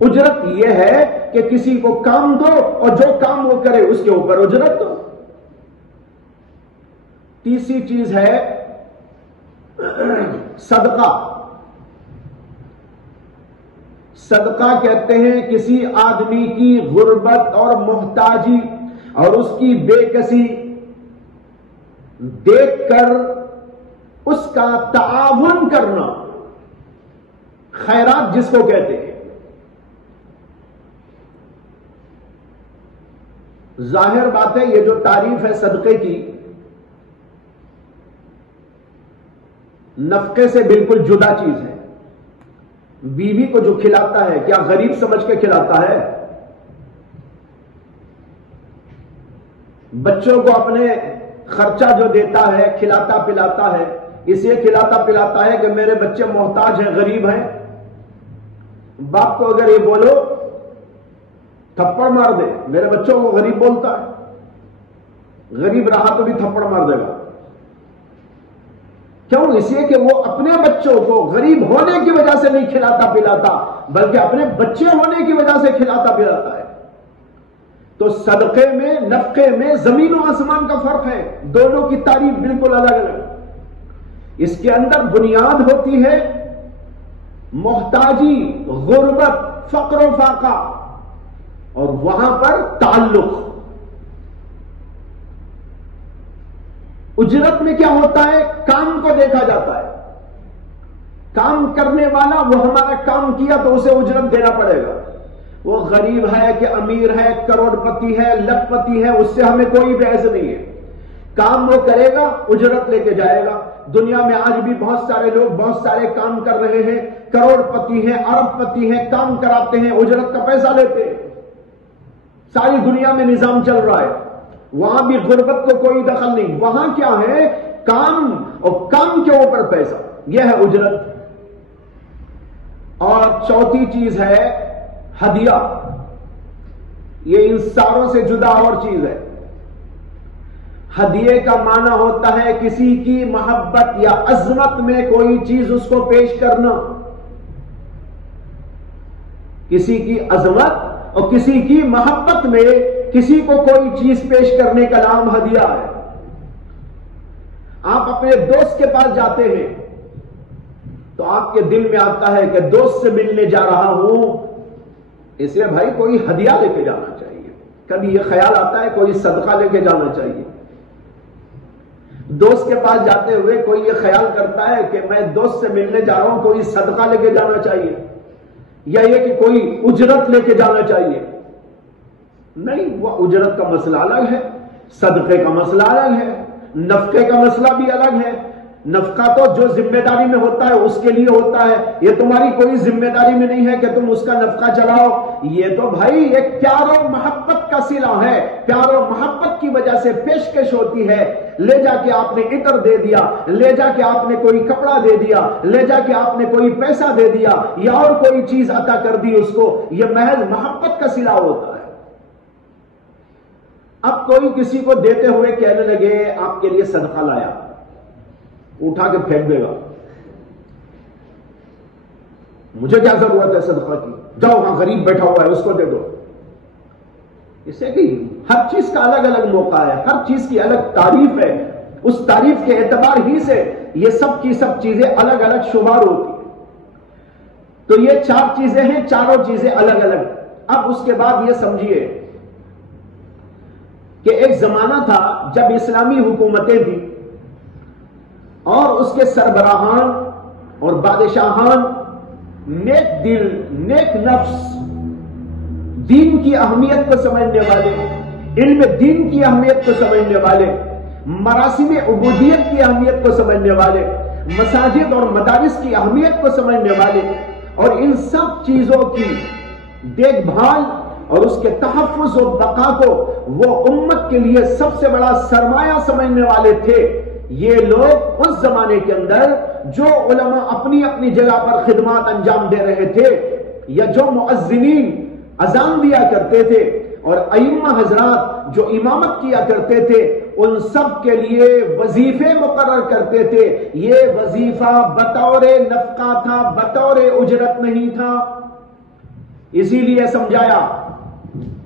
اجرت یہ ہے کہ کسی کو کام دو اور جو کام وہ کرے اس کے اوپر اجرت دو. تیسری چیز ہے صدقہ. صدقہ کہتے ہیں کسی آدمی کی غربت اور محتاجی اور اس کی بے کسی دیکھ کر اس کا تعاون کرنا, خیرات جس کو کہتے ہیں. ظاہر بات ہے یہ جو تعریف ہے صدقے کی, نفقے سے بالکل جدا چیز ہے. بیوی کو جو کھلاتا ہے کیا غریب سمجھ کے کھلاتا ہے؟ بچوں کو اپنے خرچہ جو دیتا ہے, کھلاتا پلاتا ہے, اس لیے کھلاتا پلاتا ہے کہ میرے بچے محتاج ہیں, غریب ہیں. باپ کو اگر یہ بولو تھپڑ مار دے, میرے بچوں کو غریب بولتا ہے, غریب رہا تو بھی تھپڑ مار دے گا. کیوں؟ اس لیے کہ وہ اپنے بچوں کو غریب ہونے کی وجہ سے نہیں کھلاتا پلاتا, بلکہ اپنے بچے ہونے کی وجہ سے کھلاتا پلاتا ہے. تو صدقے میں, نفقے میں زمین و آسمان کا فرق ہے. دونوں کی تعریف بالکل الگ الگ. اس کے اندر بنیاد ہوتی ہے محتاجی, غربت, فقر و فاقہ, اور وہاں پر تعلق. اجرت میں کیا ہوتا ہے؟ کام کو دیکھا جاتا ہے. کام کرنے والا وہ ہمارا کام کیا تو اسے اجرت دینا پڑے گا. وہ غریب ہے کہ امیر ہے, کروڑ پتی ہے, لکھ پتی ہے, اس سے ہمیں کوئی بحث نہیں ہے. کام وہ کرے گا, اجرت لے کے جائے گا. دنیا میں آج بھی بہت سارے لوگ بہت سارے کام کر رہے ہیں, کروڑ پتی ہیں, ارب پتی ہیں, کام کراتے ہیں, اجرت کا پیسہ لیتے ہیں. ساری دنیا میں نظام چل رہا ہے. وہاں بھی غربت کو کوئی دخل نہیں. وہاں کیا ہے؟ کام, اور کام کے اوپر پیسہ. یہ ہے اجرت. اور چوتھی چیز ہے ہدیہ. یہ ان ساروں سے جدا اور چیز ہے. ہدیے کا معنی ہوتا ہے کسی کی محبت یا عظمت میں کوئی چیز اس کو پیش کرنا. کسی کی عظمت اور کسی کی محبت میں کسی کو کوئی چیز پیش کرنے کا نام ہدیہ ہے۔ آپ اپنے دوست کے پاس جاتے ہیں تو آپ کے دل میں آتا ہے کہ دوست سے ملنے جا رہا ہوں، اس لیے بھائی کوئی ہدیہ لے کے جانا چاہیے۔ کبھی یہ خیال آتا ہے کوئی صدقہ لے کے جانا چاہیے۔ دوست کے پاس جاتے ہوئے کوئی یہ خیال کرتا ہے کہ میں دوست سے ملنے جا رہا ہوں، کوئی صدقہ لے کے جانا چاہیے، یا یہ کہ کوئی اجرت لے کے جانا چاہیے۔ نہیں، وہ اجرت کا مسئلہ الگ ہے، صدقے کا مسئلہ الگ ہے، نفقے کا مسئلہ بھی الگ ہے۔ نفقہ تو جو ذمہ داری میں ہوتا ہے اس کے لیے ہوتا ہے، یہ تمہاری کوئی ذمہ داری میں نہیں ہے کہ تم اس کا نفقہ چلاؤ۔ یہ تو بھائی ایک پیار و محبت کا صلہ ہے، پیار و محبت کی وجہ سے پیشکش ہوتی ہے۔ لے جا کے آپ نے عطر دے دیا، لے جا کے آپ نے کوئی کپڑا دے دیا، لے جا کے آپ نے کوئی پیسہ دے دیا یا اور کوئی چیز عطا کر دی اس کو، یہ محض محبت کا صلہ ہوتا ہے۔ اب کوئی کسی کو دیتے ہوئے کہنے لگے آپ کے لیے صدقہ لایا، اٹھا کے پھینک دے گا، مجھے کیا ضرورت ہے صدقہ کی، جاؤ وہاں غریب بیٹھا ہوا ہے اس کو دے دو۔ اسے کہ ہر چیز کا الگ الگ موقع ہے، ہر چیز کی الگ تعریف ہے، اس تعریف کے اعتبار ہی سے یہ سب کی سب چیزیں الگ الگ شمار ہوتی ہیں۔ تو یہ چار چیزیں ہیں، چاروں چیزیں الگ الگ۔ اب اس کے بعد یہ سمجھیے کہ ایک زمانہ تھا جب اسلامی حکومتیں تھیں اور اس کے سربراہان اور بادشاہان نیک دل، نیک نفس، دین کی اہمیت کو سمجھنے والے، علم دین کی اہمیت کو سمجھنے والے، مراسم عبودیت کی اہمیت کو سمجھنے والے، مساجد اور مدارس کی اہمیت کو سمجھنے والے، اور ان سب چیزوں کی دیکھ بھال اور اس کے تحفظ و بقا کو وہ امت کے لیے سب سے بڑا سرمایہ سمجھنے والے تھے۔ یہ لوگ اس زمانے کے اندر جو علماء اپنی اپنی جگہ پر خدمات انجام دے رہے تھے، یا جو مؤذنین اذان دیا کرتے تھے اور ائمہ حضرات جو امامت کیا کرتے تھے، ان سب کے لیے وظیفے مقرر کرتے تھے۔ یہ وظیفہ بطور نفقہ تھا، بطور اجرت نہیں تھا۔ اسی لیے سمجھایا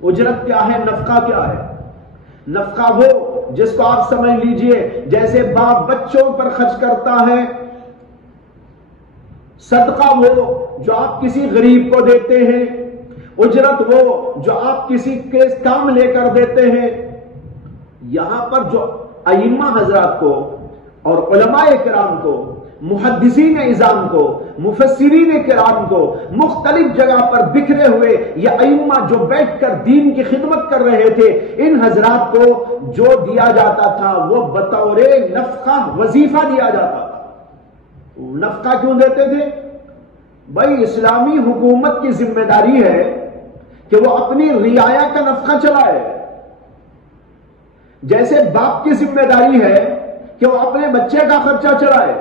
اجرت کیا ہے، نفقہ کیا ہے۔ نفقہ وہ جس کو آپ سمجھ لیجئے جیسے باپ بچوں پر خرچ کرتا ہے، صدقہ وہ جو آپ کسی غریب کو دیتے ہیں، اجرت وہ جو آپ کسی کے کام لے کر دیتے ہیں۔ یہاں پر جو ائمہ حضرات کو اور علماء کرام کو، محدثین اعظام کو، مفسرین کرام کو، مختلف جگہ پر بکھرے ہوئے یہ ائمہ جو بیٹھ کر دین کی خدمت کر رہے تھے، ان حضرات کو جو دیا جاتا تھا وہ بطور نفقہ وظیفہ دیا جاتا تھا۔ نفقہ کیوں دیتے تھے؟ بھائی اسلامی حکومت کی ذمہ داری ہے کہ وہ اپنی رعایا کا نفقہ چلائے، جیسے باپ کی ذمہ داری ہے کہ وہ اپنے بچے کا خرچہ چلائے،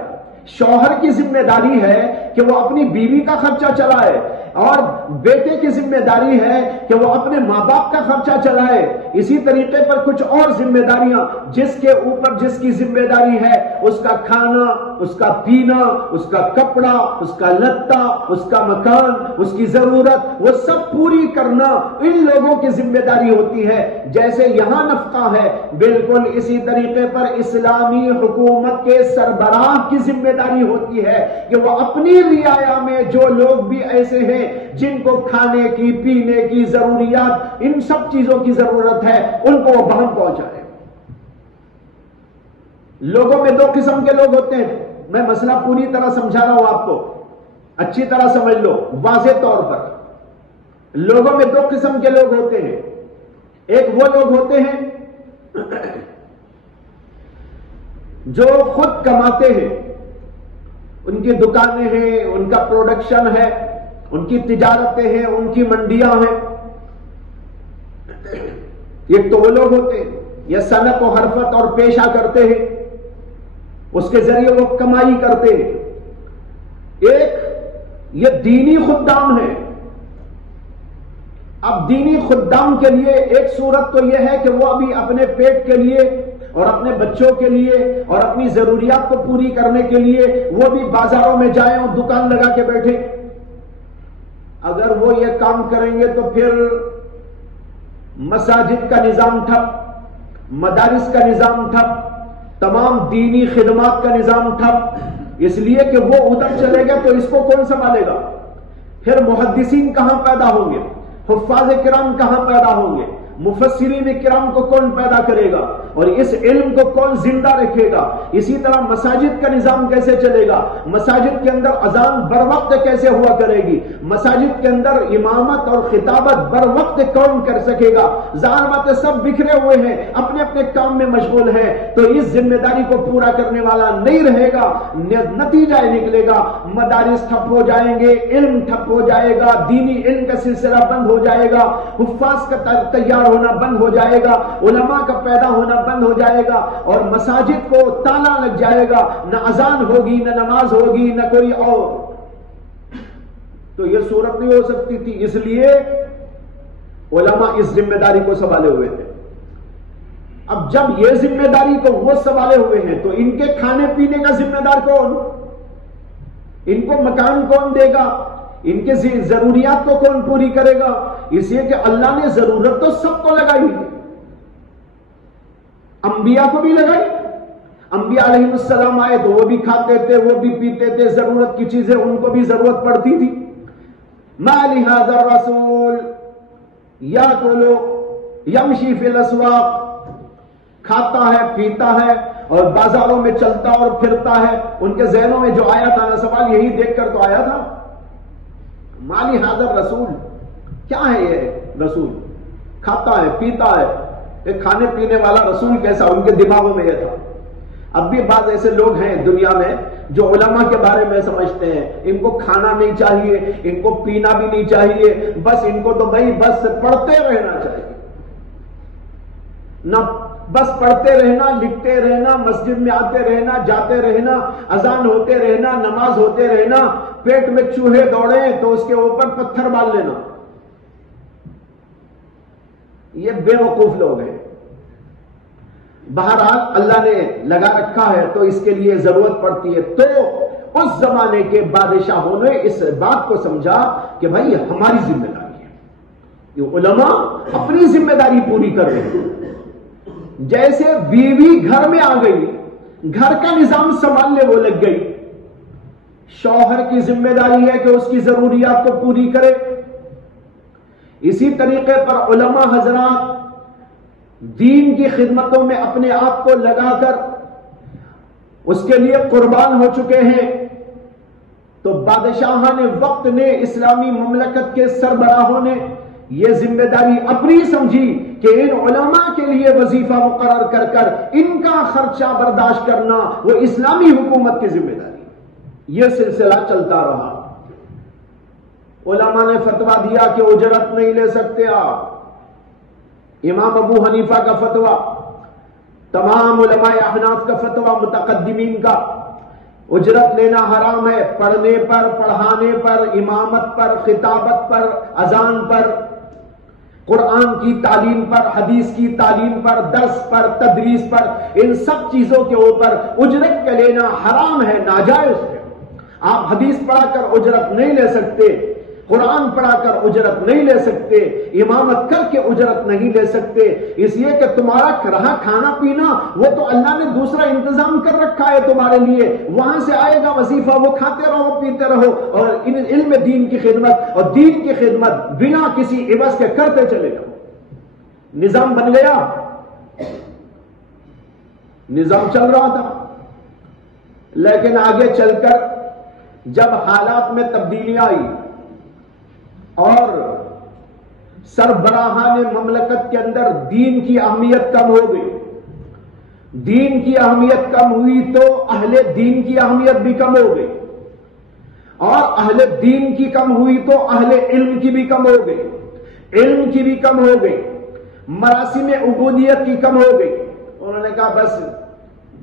شوہر کی ذمہ داری ہے کہ وہ اپنی بیوی کا خرچہ چلائے، اور بیٹے کی ذمہ داری ہے کہ وہ اپنے ماں باپ کا خرچہ چلائے۔ اسی طریقے پر کچھ اور ذمہ داریاں جس کے اوپر جس کی ذمہ داری ہے، اس کا کھانا، اس کا پینا، اس کا کپڑا، اس کا لتا، اس کا مکان، اس کی ضرورت، وہ سب پوری کرنا ان لوگوں کی ذمہ داری ہوتی ہے۔ جیسے یہاں نفقہ ہے، بالکل اسی طریقے پر اسلامی حکومت کے سربراہ کی ذمہ داری ہوتی ہے کہ وہ اپنی رعایا میں جو لوگ بھی ایسے ہیں جن کو کھانے کی، پینے کی ضروریات، ان سب چیزوں کی ضرورت ہے، ان کو وہ بہم پہنچائے۔ لوگوں میں دو قسم کے لوگ ہوتے ہیں، میں مسئلہ پوری طرح سمجھا رہا ہوں، آپ کو اچھی طرح سمجھ لو واضح طور پر۔ لوگوں میں دو قسم کے لوگ ہوتے ہیں، ایک وہ لوگ ہوتے ہیں جو خود کماتے ہیں، ان کی دکانیں ہیں، ان کا پروڈکشن ہے، ان کی تجارتیں ہیں، ان کی منڈیاں ہیں۔ یہ تو وہ لوگ ہوتے ہیں یہ صنعت و حرفت اور پیشہ کرتے ہیں، اس کے ذریعے وہ کمائی کرتے ہیں۔ ایک یہ دینی خدام ہے۔ اب دینی خدام کے لیے ایک صورت تو یہ ہے کہ وہ ابھی اپنے پیٹ کے لیے اور اپنے بچوں کے لیے اور اپنی ضروریات کو پوری کرنے کے لیے وہ بھی بازاروں میں جائیں اور دکان لگا کے بیٹھے۔ اگر وہ یہ کام کریں گے تو پھر مساجد کا نظام ٹھپ، مدارس کا نظام ٹھپ، تمام دینی خدمات کا نظام ٹھپ، اس لیے کہ وہ ادھر چلے گا تو اس کو کون سنبھالے گا؟ پھر محدثین کہاں پیدا ہوں گے؟ حفاظ کرام کہاں پیدا ہوں گے؟ مفسرین کرام کو کون پیدا کرے گا؟ اور اس علم کو کون زندہ رکھے گا؟ اسی طرح مساجد کا نظام کیسے چلے گا؟ مساجد کے اندر اذان بر وقت کیسے ہوا کرے گی؟ مساجد کے اندر امامت اور خطابت بر وقت کون کر سکے گا؟ ظاہر بات ہے سب بکھرے ہوئے ہیں، اپنے اپنے کام میں مشغول ہیں، تو اس ذمہ داری کو پورا کرنے والا نہیں رہے گا، نتیجہ نکلے گا مدارس ٹھپ ہو جائیں گے، علم ٹھپ ہو جائے گا، دینی علم کا سلسلہ بند ہو جائے گا، حفاظ کا تیار ہونا بند ہو جائے گا، علماء کا پیدا ہونا بند ہو جائے گا، اور مساجد کو تالا لگ جائے گا، نہ اذان ہوگی، نہ نماز ہوگی، نہ کوئی اور. تو یہ صورت نہیں ہو سکتی تھی، اس لیے علماء اس ذمہ داری کو سنبھالے ہوئے تھے. اب جب یہ ذمہ داری کو وہ سنبھالے ہوئے ہیں تو ان کے کھانے پینے کا ذمہ دار کون؟ ان کو مکان کون دے گا؟ ان کے ضروریات کو کون پوری کرے گا؟ اس لیے کہ اللہ نے ضرورت تو سب کو لگائی، انبیاء کو بھی لگائی. انبیاء علیہ السلام آئے تو وہ بھی کھاتے تھے، وہ بھی پیتے تھے، ضرورت کی چیزیں ان کو بھی ضرورت پڑتی تھی. ما لہذا الرسول یاکل یمشی فی الاسواق، کھاتا ہے، پیتا ہے اور بازاروں میں چلتا اور پھرتا ہے. ان کے ذہنوں میں جو آیا تھا نا سوال یہی دیکھ کر تو آیا تھا، مالی حاضر رسول، کیا ہے یہ رسول؟ کھاتا ہے، پیتا ہے، ایک کھانے پینے والا رسول کیسا؟ ان کے دماغوں میں یہ تھا. اب بھی بعض ایسے لوگ ہیں دنیا میں جو علماء کے بارے میں سمجھتے ہیں ان کو کھانا نہیں چاہیے، ان کو پینا بھی نہیں چاہیے، بس ان کو تو بھائی بس پڑھتے رہنا چاہیے، نہ بس پڑھتے رہنا، لکھتے رہنا، مسجد میں آتے رہنا، جاتے رہنا، اذان ہوتے رہنا، نماز ہوتے رہنا، پیٹ میں چوہے دوڑے تو اس کے اوپر پتھر ڈال لینا. یہ بے وقوف لوگ ہیں. بہرحال اللہ نے لگا رکھا ہے تو اس کے لیے ضرورت پڑتی ہے. تو اس زمانے کے بادشاہوں نے اس بات کو سمجھا کہ بھائی ہماری ذمہ داری ہے، یہ علماء اپنی ذمہ داری پوری کر رہے ہیں. جیسے بیوی گھر میں آ گئی، گھر کا نظام سنبھالنے وہ لگ گئی، شوہر کی ذمہ داری ہے کہ اس کی ضروریات کو پوری کرے. اسی طریقے پر علماء حضرات دین کی خدمتوں میں اپنے آپ کو لگا کر اس کے لیے قربان ہو چکے ہیں. تو بادشاہان وقت نے، اسلامی مملکت کے سربراہوں نے یہ ذمہ داری اپنی سمجھی کہ ان علماء کے لیے وظیفہ مقرر کر کر ان کا خرچہ برداشت کرنا وہ اسلامی حکومت کی ذمہ داری. یہ سلسلہ چلتا رہا. علماء نے فتویٰ دیا کہ اجرت نہیں لے سکتے آپ. امام ابو حنیفہ کا فتویٰ، تمام علماء احناف کا فتویٰ، متقدمین کا، اجرت لینا حرام ہے پڑھنے پر، پڑھانے پر، امامت پر، خطابت پر، اذان پر، قرآن کی تعلیم پر، حدیث کی تعلیم پر، درس پر، تدریس پر، ان سب چیزوں کے اوپر اجرت کا لینا حرام ہے، ناجائز ہے. آپ حدیث پڑھا کر اجرت نہیں لے سکتے، قرآن پڑھا کر اجرت نہیں لے سکتے، امامت کر کے اجرت نہیں لے سکتے، اس لیے کہ تمہارا رہا کھانا پینا وہ تو اللہ نے دوسرا انتظام کر رکھا ہے تمہارے لیے. وہاں سے آئے گا وظیفہ، وہ کھاتے رہو، پیتے رہو، اور علم دین کی خدمت اور دین کی خدمت بنا کسی عوض کے کرتے چلے جاؤ. نظام بن گیا، نظام چل رہا تھا. لیکن آگے چل کر جب حالات میں تبدیلیاں آئی اور سربراہان مملکت کے اندر دین کی اہمیت کم ہو گئی، دین کی اہمیت کم ہوئی تو اہل دین کی اہمیت بھی کم ہو گئی، اور اہل دین کی کم ہوئی تو اہل علم کی بھی کم ہو گئی، علم کی بھی کم ہو گئی، مراسم عبودیت کی کم ہو گئی. انہوں نے کہا بس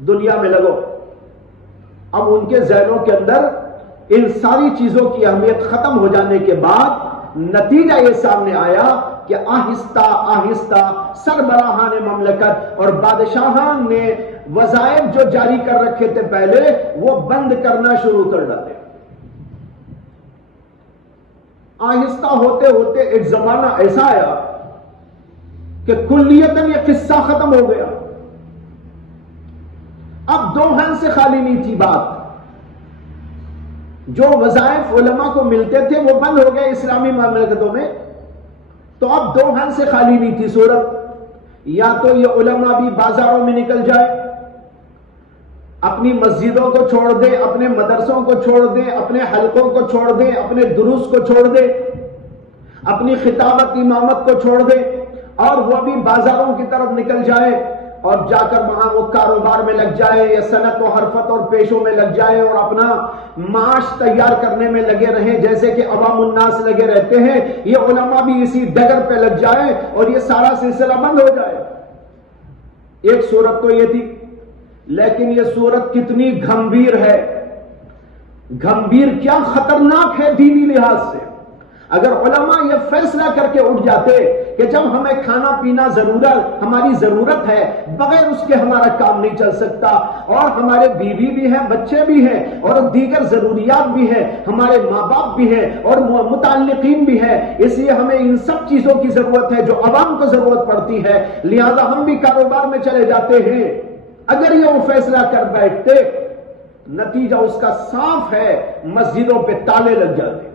دنیا میں لگو. اب ان کے ذہنوں کے اندر ان ساری چیزوں کی اہمیت ختم ہو جانے کے بعد نتیجہ یہ سامنے آیا کہ آہستہ آہستہ سربراہان مملکت اور بادشاہان نے وظائف جو جاری کر رکھے تھے پہلے وہ بند کرنا شروع کر ڈالے. آہستہ ہوتے ہوتے ایک زمانہ ایسا آیا کہ کلیتاً یہ قصہ ختم ہو گیا. اب دو ہن سے خالی نہیں تھی بات. جو وظائف علماء کو ملتے تھے وہ بند ہو گئے اسلامی مملکتوں میں. تو اب دو ہن سے خالی نہیں تھی صورت. یا تو یہ علماء بھی بازاروں میں نکل جائے, اپنی مسجدوں کو چھوڑ دیں, اپنے مدرسوں کو چھوڑ دیں, اپنے حلقوں کو چھوڑ دیں, اپنے دروس کو چھوڑ دیں, اپنی خطابت امامت کو چھوڑ دیں, اور وہ بھی بازاروں کی طرف نکل جائے اور جا کر وہاں وہ کاروبار میں لگ جائے یا صنعت و حرفت اور پیشوں میں لگ جائے اور اپنا معاش تیار کرنے میں لگے رہیں جیسے کہ عوام الناس لگے رہتے ہیں. یہ علماء بھی اسی ڈگر پہ لگ جائے اور یہ سارا سلسلہ بند ہو جائے. ایک صورت تو یہ تھی, لیکن یہ صورت کتنی گھمبیر ہے. گھمبیر کیا خطرناک ہے دینی لحاظ سے. اگر علماء یہ فیصلہ کر کے اٹھ جاتے کہ جب ہمیں کھانا پینا ہماری ضرورت ہے, بغیر اس کے ہمارا کام نہیں چل سکتا, اور ہمارے بیوی بھی ہیں, بچے بھی ہیں, اور دیگر ضروریات بھی ہیں, ہمارے ماں باپ بھی ہیں, اور متعلقین بھی ہیں, اس لیے ہمیں ان سب چیزوں کی ضرورت ہے جو عوام کو ضرورت پڑتی ہے, لہذا ہم بھی کاروبار میں چلے جاتے ہیں. اگر یہ وہ فیصلہ کر بیٹھتے, نتیجہ اس کا صاف ہے, مسجدوں پہ تالے لگ جاتے.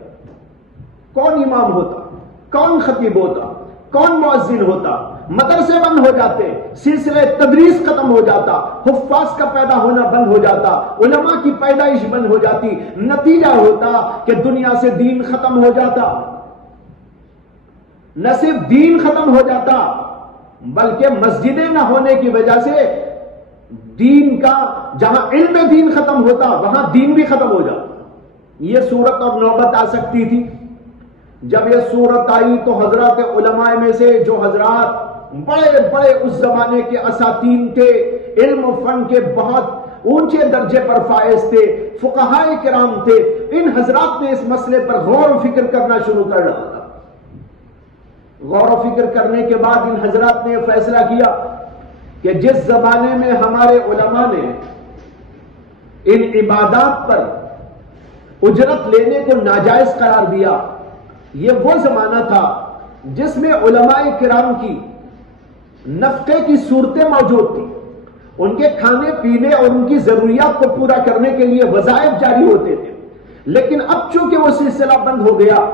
کون امام ہوتا, کون خطیب ہوتا, کون مؤذن ہوتا, مدرسے بند ہو جاتے, سلسلے تدریس ختم ہو جاتا, حفاظ کا پیدا ہونا بند ہو جاتا, علماء کی پیدائش بند ہو جاتی. نتیجہ ہوتا کہ دنیا سے دین ختم ہو جاتا. نہ صرف دین ختم ہو جاتا بلکہ مسجدیں نہ ہونے کی وجہ سے دین کا, جہاں علم دین ختم ہوتا وہاں دین بھی ختم ہو جاتا. یہ صورت اور نوبت آ سکتی تھی. جب یہ صورت آئی تو حضرات علماء میں سے جو حضرات بڑے بڑے اس زمانے کے اساتین تھے, علم و فن کے بہت اونچے درجے پر فائز تھے, فقہائے کرام تھے, ان حضرات نے اس مسئلے پر غور و فکر کرنا شروع کر ڈالا. غور و فکر کرنے کے بعد ان حضرات نے یہ فیصلہ کیا کہ جس زمانے میں ہمارے علماء نے ان عبادات پر اجرت لینے کو ناجائز قرار دیا, یہ وہ زمانہ تھا جس میں علماء کرام کی نفقے کی صورتیں موجود تھیں. ان کے کھانے پینے اور ان کی ضروریات کو پورا کرنے کے لیے وظائف جاری ہوتے تھے. لیکن اب چونکہ وہ سلسلہ بند ہو گیا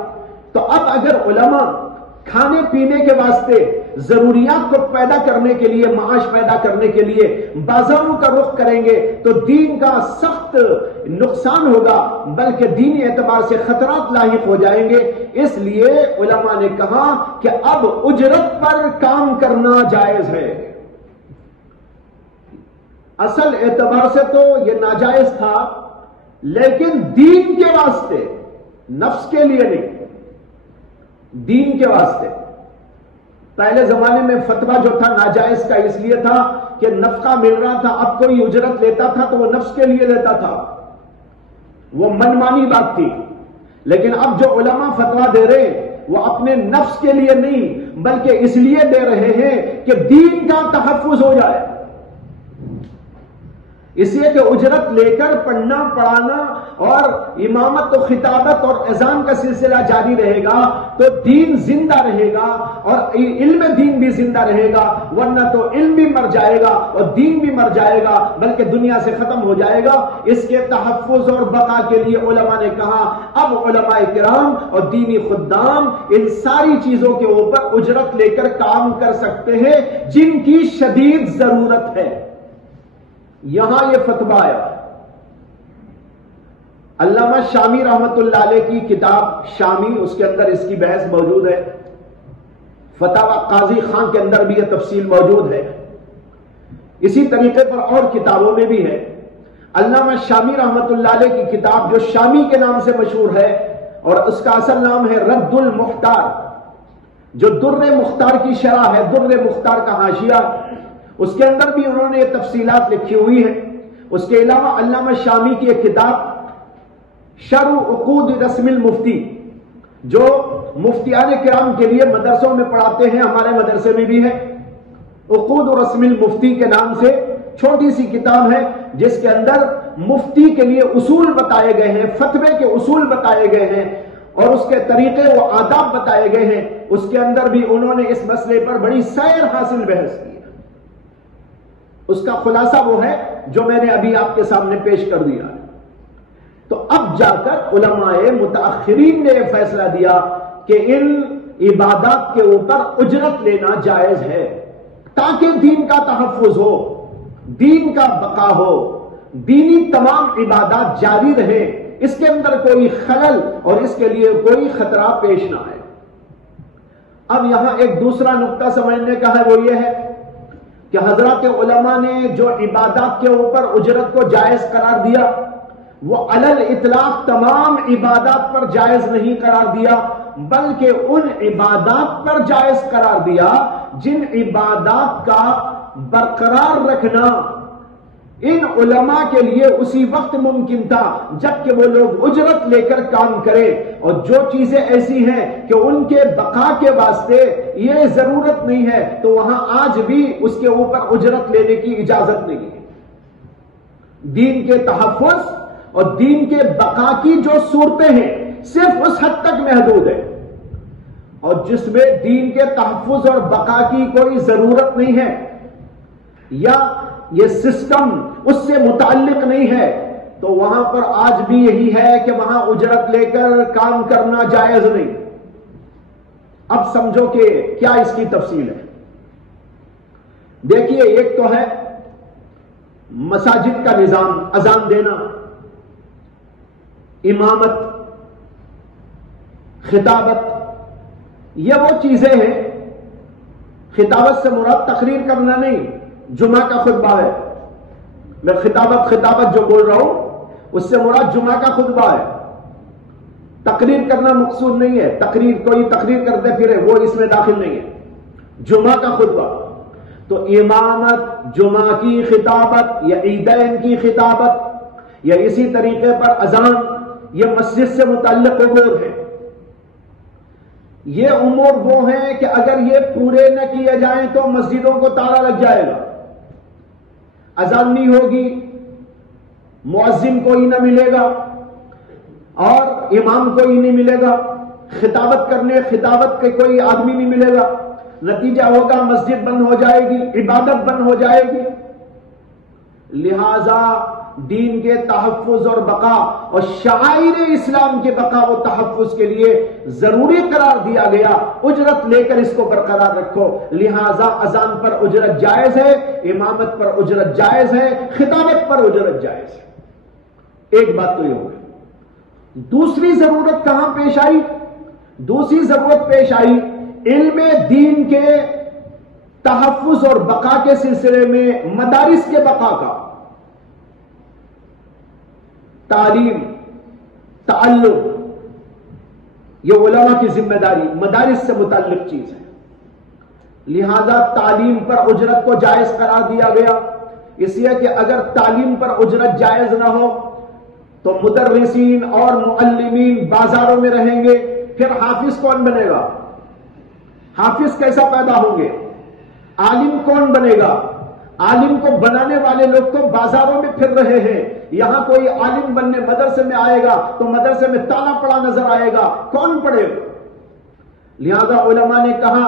تو اب اگر علماء کھانے پینے کے واسطے ضروریات کو پیدا کرنے کے لیے, معاش پیدا کرنے کے لیے بازاروں کا رخ کریں گے تو دین کا سخت نقصان ہوگا, بلکہ دینی اعتبار سے خطرات لاحق ہو جائیں گے. اس لیے علماء نے کہا کہ اب اجرت پر کام کرنا جائز ہے. اصل اعتبار سے تو یہ ناجائز تھا, لیکن دین کے واسطے, نفس کے لیے نہیں, دین کے واسطے. پہلے زمانے میں فتویٰ جو تھا ناجائز کا اس لیے تھا کہ نفقہ مل رہا تھا, اب کوئی اجرت لیتا تھا تو وہ نفس کے لیے لیتا تھا, وہ منمانی بات تھی. لیکن اب جو علماء فتویٰ دے رہے وہ اپنے نفس کے لیے نہیں بلکہ اس لیے دے رہے ہیں کہ دین کا تحفظ ہو جائے. اس لیے کہ اجرت لے کر پڑھنا پڑھانا اور امامت و خطابت اور اذان کا سلسلہ جاری رہے گا تو دین زندہ رہے گا اور علم دین بھی زندہ رہے گا, ورنہ تو علم بھی مر جائے گا اور دین بھی مر جائے گا بلکہ دنیا سے ختم ہو جائے گا. اس کے تحفظ اور بقا کے لیے علماء نے کہا اب علماء کرام اور دینی خدام ان ساری چیزوں کے اوپر اجرت لے کر کام کر سکتے ہیں جن کی شدید ضرورت ہے. یہاں یہ فتویٰ آیا. علامہ شامی رحمت اللہ علیہ کی کتاب شامی, اس کے اندر اس کی بحث موجود ہے. فتاوی قاضی خان کے اندر بھی یہ تفصیل موجود ہے. اسی طریقے پر اور کتابوں میں بھی ہے. علامہ شامی رحمت اللہ علیہ کی کتاب جو شامی کے نام سے مشہور ہے اور اس کا اصل نام ہے رد المختار, جو در مختار کی شرح ہے, در مختار کا حاشیہ, اس کے اندر بھی انہوں نے یہ تفصیلات لکھی ہوئی ہیں. اس کے علاوہ علامہ شامی کی ایک کتاب شرح عقود رسم المفتی جو مفتیان کرام کے لیے مدرسوں میں پڑھاتے ہیں, ہمارے مدرسے میں بھی ہے, عقود رسم المفتی کے نام سے چھوٹی سی کتاب ہے جس کے اندر مفتی کے لیے اصول بتائے گئے ہیں, فتوے کے اصول بتائے گئے ہیں اور اس کے طریقے و آداب بتائے گئے ہیں، اس کے اندر بھی انہوں نے اس مسئلے پر بڑی سیر حاصل بحث کی۔ اس کا خلاصہ وہ ہے جو میں نے ابھی آپ کے سامنے پیش کر دیا۔ تو اب جا کر علماء متاخرین نے یہ فیصلہ دیا کہ ان عبادات کے اوپر اجرت لینا جائز ہے، تاکہ دین کا تحفظ ہو، دین کا بقا ہو، دینی تمام عبادات جاری رہے، اس کے اندر کوئی خلل اور اس کے لیے کوئی خطرہ پیش نہ آئے۔ اب یہاں ایک دوسرا نقطہ سمجھنے کا ہے، وہ یہ ہے کہ حضرات علماء نے جو عبادات کے اوپر اجرت کو جائز قرار دیا، وہ علی الاطلاق تمام عبادات پر جائز نہیں قرار دیا، بلکہ ان عبادات پر جائز قرار دیا جن عبادات کا برقرار رکھنا ان علماء کے لیے اسی وقت ممکن تھا جبکہ وہ لوگ اجرت لے کر کام کریں، اور جو چیزیں ایسی ہیں کہ ان کے بقا کے واسطے یہ ضرورت نہیں ہے تو وہاں آج بھی اس کے اوپر اجرت لینے کی اجازت نہیں ہے۔ دین کے تحفظ اور دین کے بقا کی جو صورتیں ہیں صرف اس حد تک محدود ہے، اور جس میں دین کے تحفظ اور بقا کی کوئی ضرورت نہیں ہے یا یہ سسٹم اس سے متعلق نہیں ہے، تو وہاں پر آج بھی یہی ہے کہ وہاں اجرت لے کر کام کرنا جائز نہیں۔ اب سمجھو کہ کیا اس کی تفصیل ہے۔ دیکھیے، ایک تو ہے مساجد کا نظام، اذان دینا، امامت، خطابت، یہ وہ چیزیں ہیں۔ خطابت سے مراد تقریر کرنا نہیں، جمعہ کا خطبہ ہے۔ میں خطابت جو بول رہا ہوں اس سے مراد جمعہ کا خطبہ ہے، تقریر کرنا مقصود نہیں ہے۔ کوئی تقریر کرتے پھرے، وہ اس میں داخل نہیں ہے۔ جمعہ کا خطبہ تو امامت، جمعہ کی خطابت یا عیدین کی خطابت یا اسی طریقے پر اذان، یہ مسجد سے متعلق امور ہے۔ یہ امور وہ ہیں کہ اگر یہ پورے نہ کیے جائیں تو مسجدوں کو تالا لگ جائے گا، اذان نہیں ہوگی، مؤذن کوئی نہ ملے گا اور امام کوئی نہیں ملے گا، خطابت کے کوئی آدمی نہیں ملے گا، نتیجہ ہوگا مسجد بند ہو جائے گی، عبادت بند ہو جائے گی۔ لہذا دین کے تحفظ اور بقا اور شعائر اسلام کے بقا و تحفظ کے لیے ضروری قرار دیا گیا، اجرت لے کر اس کو برقرار رکھو۔ لہذا اذان پر اجرت جائز ہے، امامت پر اجرت جائز ہے، خطابت پر اجرت جائز ہے۔ ایک بات تو یہ ہو گئی۔ دوسری ضرورت کہاں پیش آئی؟ دوسری ضرورت پیش آئی علم دین کے تحفظ اور بقا کے سلسلے میں مدارس کے بقا کا۔ تعلیم، تعلم، یہ علماء کی ذمہ داری، مدارس سے متعلق چیز ہے۔ لہذا تعلیم پر اجرت کو جائز قرار دیا گیا، اس لیے کہ اگر تعلیم پر اجرت جائز نہ ہو تو مدرسین اور معلمین بازاروں میں رہیں گے، پھر حافظ کون بنے گا؟ حافظ کیسا پیدا ہوں گے؟ عالم کون بنے گا؟ عالم کو بنانے والے لوگ تو بازاروں میں پھر رہے ہیں، یہاں کوئی عالم بننے مدرسے میں آئے گا تو مدرسے میں تالا پڑا نظر آئے گا، کون پڑھے گا؟ لہذا علماء نے کہا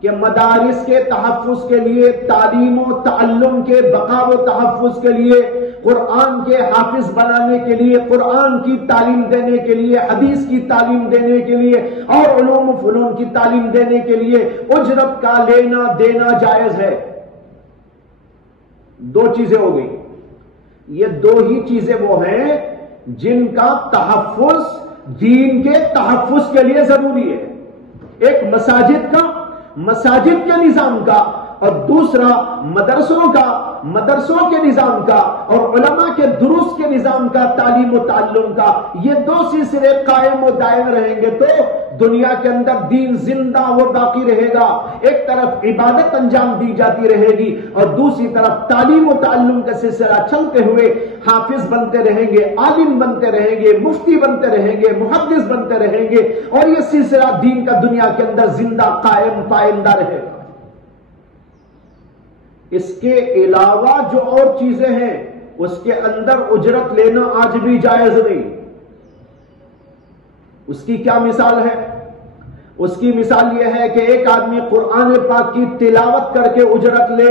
کہ مدارس کے تحفظ کے لیے، تعلیم و تعلم کے بقا و تحفظ کے لیے، قرآن کے حافظ بنانے کے لیے، قرآن کی تعلیم دینے کے لیے، حدیث کی تعلیم دینے کے لیے اور علوم و فنون کی تعلیم دینے کے لیے اجرت کا لینا دینا جائز ہے۔ دو چیزیں ہو گئی۔ یہ دو ہی چیزیں وہ ہیں جن کا تحفظ دین کے تحفظ کے لیے ضروری ہے، ایک مساجد کے نظام کا، اور دوسرا مدرسوں کے نظام کا اور علماء کے دروس کے نظام کا، تعلیم و تعلم کا۔ یہ دو سلسلے قائم و دائم رہیں گے تو دنیا کے اندر دین زندہ و باقی رہے گا۔ ایک طرف عبادت انجام دی جاتی رہے گی اور دوسری طرف تعلیم و تعلم کا سلسلہ چلتے ہوئے حافظ بنتے رہیں گے، عالم بنتے رہیں گے، مفتی بنتے رہیں گے، محدث بنتے رہیں گے، اور یہ سلسلہ دین کا دنیا کے اندر زندہ قائم پائندہ رہے گا۔ اس کے علاوہ جو اور چیزیں ہیں اس کے اندر اجرت لینا آج بھی جائز نہیں، اس کی کیا مثال ہے؟ اس کی مثال یہ ہے کہ ایک آدمی قرآن پاک کی تلاوت کر کے اجرت لے.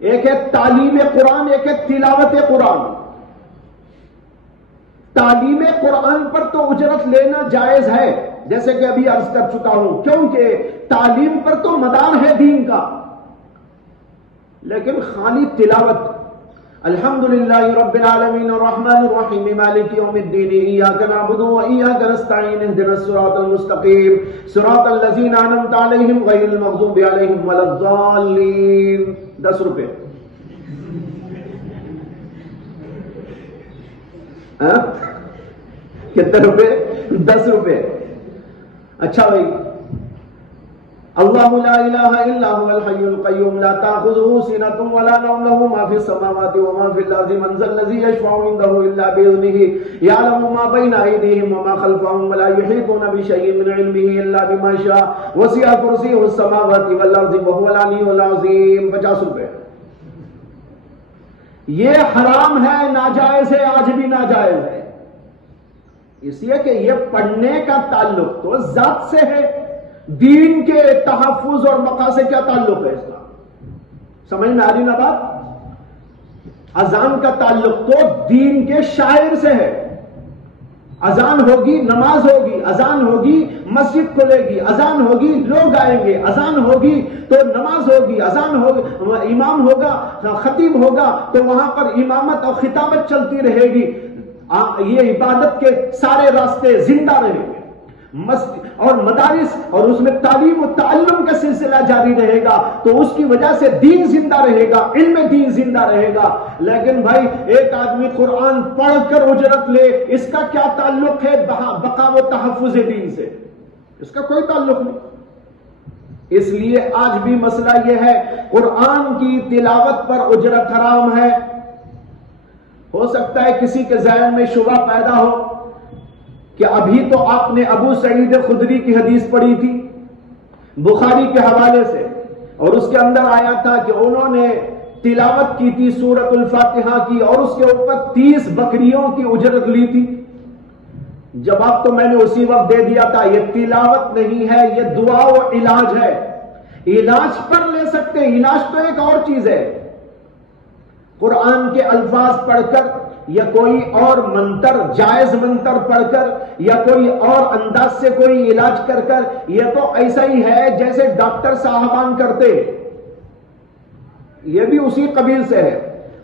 ایک ہے تعلیم قرآن، ایک ہے تلاوت قرآن. تعلیم قرآن پر تو اجرت لینا جائز ہے، جیسے کہ ابھی عرض کر چکا ہوں، کیونکہ تعلیم پر تو مدار ہے دین کا. لیکن خالی تلاوت، الحمدللہ رب العالمین الرحمن الرحیم مالک یوم الدین ایاک نعبد و ایاک نستعین اهدنا الصراط المستقیم صراط الذین انعمت علیہم غیر المغضوب علیہم ولا الضالین. 10 روپے. کتنے روپے؟ 10 روپے. اچھا بھائی، اللہ لا الہ الا هو الحی القیوم لا تأخذه سنة ولا نوم له ما في السماوات وما في الارض من ذا الذي يشفع عنده الا باذنه يعلم ما بين ايديهم وما خلفهم ولا يحيطون بشيء من علمه الا بما شاء وسع كرسيه السماوات والارض وهو العلي العظيم. 50 روپے. یہ حرام ہے، ناجائز ہے، آج بھی ناجائز ہے، اس لیے کہ یہ پڑھنے کا تعلق تو ذات سے ہے. دین کے تحفظ اور بقا سے کیا تعلق ہے اس کا؟ سمجھ میں آ رہی نا بات؟ اذان کا تعلق تو دین کے شاعر سے ہے. اذان ہوگی نماز ہوگی، اذان ہوگی مسجد کھلے گی، اذان ہوگی لوگ آئیں گے، اذان ہوگی تو نماز ہوگی، اذان ہوگا امام ہوگا خطیب ہوگا تو وہاں پر امامت اور خطابت چلتی رہے گی. یہ عبادت کے سارے راستے زندہ رہیں گے. اور مدارس اور اس میں تعلیم و تعلم کا سلسلہ جاری رہے گا تو اس کی وجہ سے دین زندہ رہے گا، علم دین زندہ رہے گا. لیکن بھائی ایک آدمی قرآن پڑھ کر اجرت لے، اس کا کیا تعلق ہے بقا و تحفظ دین سے؟ اس کا کوئی تعلق نہیں. اس لیے آج بھی مسئلہ یہ ہے، قرآن کی تلاوت پر اجرت حرام ہے. ہو سکتا ہے کسی کے ذہن میں شبہ پیدا ہو کہ ابھی تو آپ نے ابو سعید خدری کی حدیث پڑھی تھی بخاری کے حوالے سے، اور اس کے اندر آیا تھا کہ انہوں نے تلاوت کی تھی سورۃ الفاتحہ کی اور اس کے اوپر 30 بکریوں کی اجرت لی تھی. جواب تو میں نے اسی وقت دے دیا تھا، یہ تلاوت نہیں ہے، یہ دعا و علاج ہے. علاج پر لے سکتے ہیں، علاج تو ایک اور چیز ہے. قرآن کے الفاظ پڑھ کر یا کوئی اور منتر، جائز منتر پڑھ کر یا کوئی اور انداز سے کوئی علاج کر کر، یہ تو ایسا ہی ہے جیسے ڈاکٹر صاحبان کرتے، یہ بھی اسی قبیل سے ہے.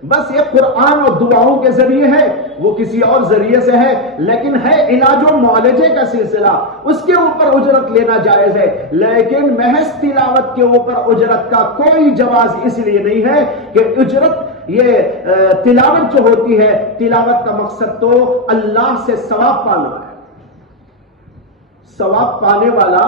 بس یہ قرآن اور دعاؤں کے ذریعے ہے، وہ کسی اور ذریعے سے ہے، لیکن ہے علاج و معالجے کا سلسلہ، اس کے اوپر اجرت لینا جائز ہے. لیکن محض تلاوت کے اوپر اجرت کا کوئی جواز اس لیے نہیں ہے کہ اجرت، یہ تلاوت جو ہوتی ہے، تلاوت کا مقصد تو اللہ سے ثواب پانا ہے. ثواب پانے والا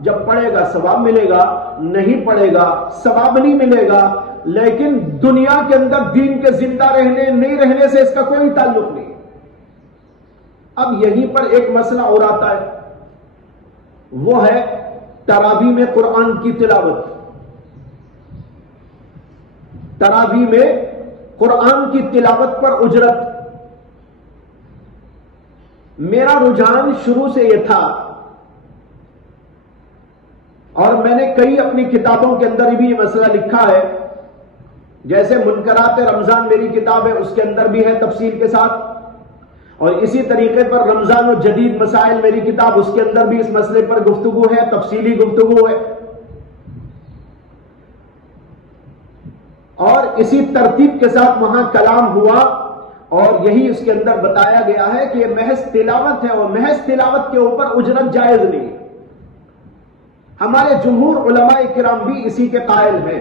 جب پڑھے گا ثواب ملے گا، نہیں پڑھے گا ثواب نہیں ملے گا. لیکن دنیا کے اندر دین کے زندہ رہنے نہیں رہنے سے اس کا کوئی تعلق نہیں. اب یہیں پر ایک مسئلہ اور آتا ہے، وہ ہے تراویح میں قرآن کی تلاوت. تراویح میں قرآن کی تلاوت پر اجرت. میرا رجحان شروع سے یہ تھا، اور میں نے کئی اپنی کتابوں کے اندر بھی یہ مسئلہ لکھا ہے، جیسے منکرات رمضان میری کتاب ہے، اس کے اندر بھی ہے تفصیل کے ساتھ، اور اسی طریقے پر رمضان و جدید مسائل میری کتاب، اس کے اندر بھی اس مسئلے پر گفتگو ہے، تفصیلی گفتگو ہے. اور اسی ترتیب کے ساتھ وہاں کلام ہوا، اور یہی اس کے اندر بتایا گیا ہے کہ یہ محض تلاوت ہے، اور محض تلاوت کے اوپر اجرت جائز نہیں. ہمارے جمہور علماء کرام بھی اسی کے قائل ہیں،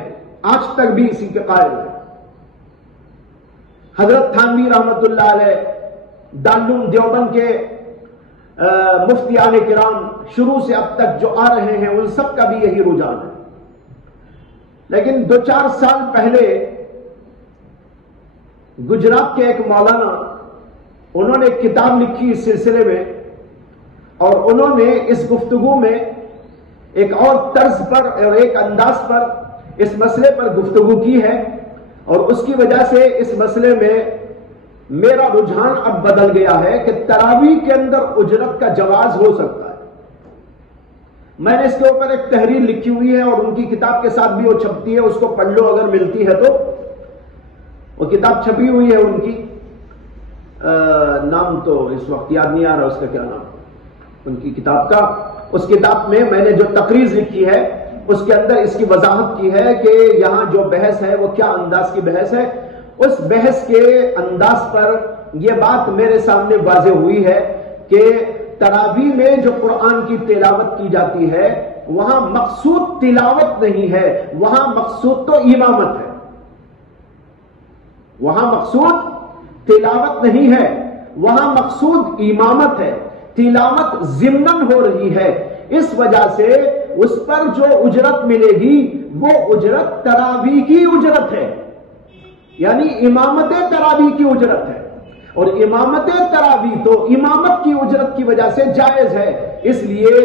آج تک بھی اسی کے قائل ہیں. حضرت تھانوی رحمت اللہ علیہ، دارالعلوم دیوبند کے مفتیان کرام شروع سے اب تک جو آ رہے ہیں، ان سب کا بھی یہی رجحان ہے. لیکن 2-4 سال پہلے گجرات کے ایک مولانا، انہوں نے ایک کتاب لکھی اس سلسلے میں، اور انہوں نے اس گفتگو میں ایک اور طرز پر اور ایک انداز پر اس مسئلے پر گفتگو کی ہے، اور اس کی وجہ سے اس مسئلے میں میرا رجحان اب بدل گیا ہے کہ تراویح کے اندر اجرت کا جواز ہو سکتا ہے. میں نے اس کے اوپر ایک تحریر لکھی ہوئی ہے اور ان کی کتاب کے ساتھ بھی وہ چھپتی ہے, اس کو پڑھ لو اگر ملتی ہے تو. وہ کتاب چھپی ہوئی ہے ان کی, نام تو اس وقت یاد نہیں آ رہا اس کا کیا نام, ان کی کتاب کا. اس کتاب میں میں نے جو تقریر لکھی ہے اس کے اندر اس کی وضاحت کی ہے کہ یہاں جو بحث ہے وہ کیا انداز کی بحث ہے. اس بحث کے انداز پر یہ بات میرے سامنے واضح ہوئی ہے کہ تراویح میں جو قرآن کی تلاوت کی جاتی ہے وہاں مقصود تلاوت نہیں ہے, وہاں مقصود تو امامت ہے. وہاں مقصود تلاوت نہیں ہے, وہاں مقصود امامت ہے. تلاوت ضمناً ہو رہی ہے, اس وجہ سے اس پر جو اجرت ملے گی وہ اجرت تراویح کی اجرت ہے, یعنی امامت تراویح کی اجرت ہے. اور امامت تراویح تو امامت کی اجرت کی وجہ سے جائز ہے, اس لیے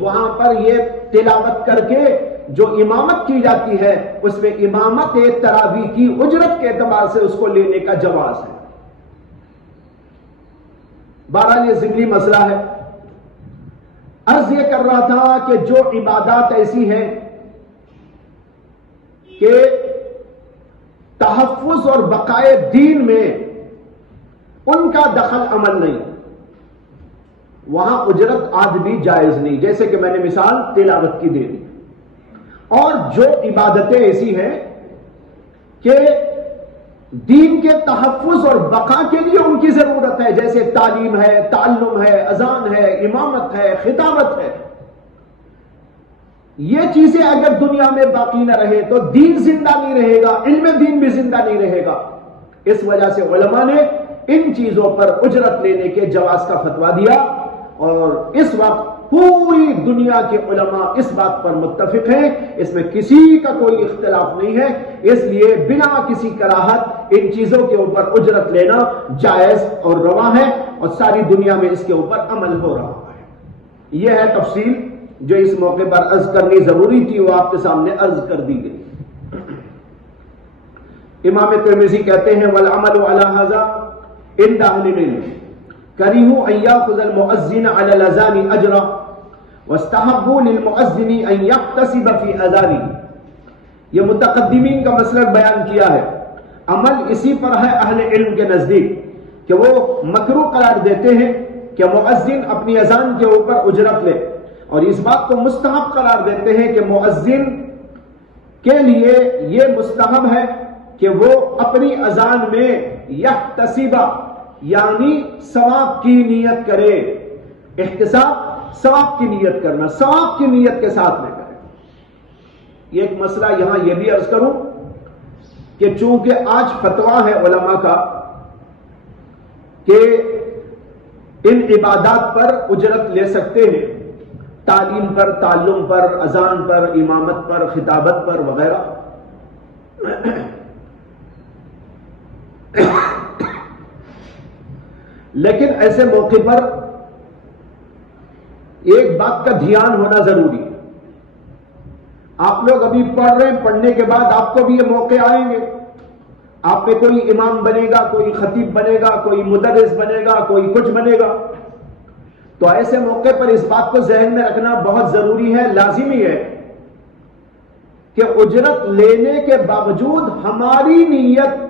وہاں پر یہ تلاوت کر کے جو امامت کی جاتی ہے اس میں امامت تراویح کی اجرت کے اعتبار سے اس کو لینے کا جواز ہے. بہرحال یہ ضمنی مسئلہ ہے. عرض یہ کر رہا تھا کہ جو عبادات ایسی ہیں کہ تحفظ اور بقائے دین میں ان کا دخل عمل نہیں, وہاں اجرت آج بھی جائز نہیں, جیسے کہ میں نے مثال تلاوت کی دے دی. اور جو عبادتیں ایسی ہیں کہ دین کے تحفظ اور بقا کے لیے ان کی ضرورت ہے, جیسے تعلیم ہے, تعلم ہے, اذان ہے, امامت ہے, خطابت ہے, یہ چیزیں اگر دنیا میں باقی نہ رہے تو دین زندہ نہیں رہے گا, علم دین بھی زندہ نہیں رہے گا. اس وجہ سے علماء نے ان چیزوں پر اجرت لینے کے جواز کا فتویٰ دیا, اور اس وقت پوری دنیا کے علماء اس بات پر متفق ہیں, اس میں کسی کا کوئی اختلاف نہیں ہے. اس لیے بنا کسی کراہت ان چیزوں کے اوپر اجرت لینا جائز اور روا ہے, اور ساری دنیا میں اس کے اوپر عمل ہو رہا ہے. یہ ہے تفصیل جو اس موقع پر عرض کرنی ضروری تھی, وہ آپ کے سامنے عرض کر دی گئی. امام ترمذی کہتے ہیں والعمل على هذا عند اهل العلم كرهوا ان ياخذ المؤذن على الاذان اجرا واستحبوا للمؤذن ان يحتسب في اذانه. یہ متقدمین کا مسلک بیان کیا ہے. عمل اسی پر ہے اہل علم کے نزدیک کہ وہ مکروہ قرار دیتے ہیں کہ مؤذن اپنی اذان کے اوپر اجرت لے, اور اس بات کو مستحب قرار دیتے ہیں کہ مؤذن کے لیے یہ مستحب ہے کہ وہ اپنی اذان میں یحتسب یعنی ثواب کی نیت کرے. احتساب ثواب کی نیت کرنا, ثواب کی نیت کے ساتھ میں کرے. یہ ایک مسئلہ یہاں یہ بھی عرض کروں کہ چونکہ آج فتویٰ ہے علماء کا کہ ان عبادات پر اجرت لے سکتے ہیں, تعلیم پر, تعلم پر, اذان پر, امامت پر, خطابت پر وغیرہ, لیکن ایسے موقع پر ایک بات کا دھیان ہونا ضروری ہے. آپ لوگ ابھی پڑھ رہے ہیں, پڑھنے کے بعد آپ کو بھی یہ موقع آئیں گے, آپ میں کوئی امام بنے گا, کوئی خطیب بنے گا, کوئی مدرس بنے گا, کوئی کچھ بنے گا. تو ایسے موقع پر اس بات کو ذہن میں رکھنا بہت ضروری ہے, لازمی ہے کہ اجرت لینے کے باوجود ہماری نیت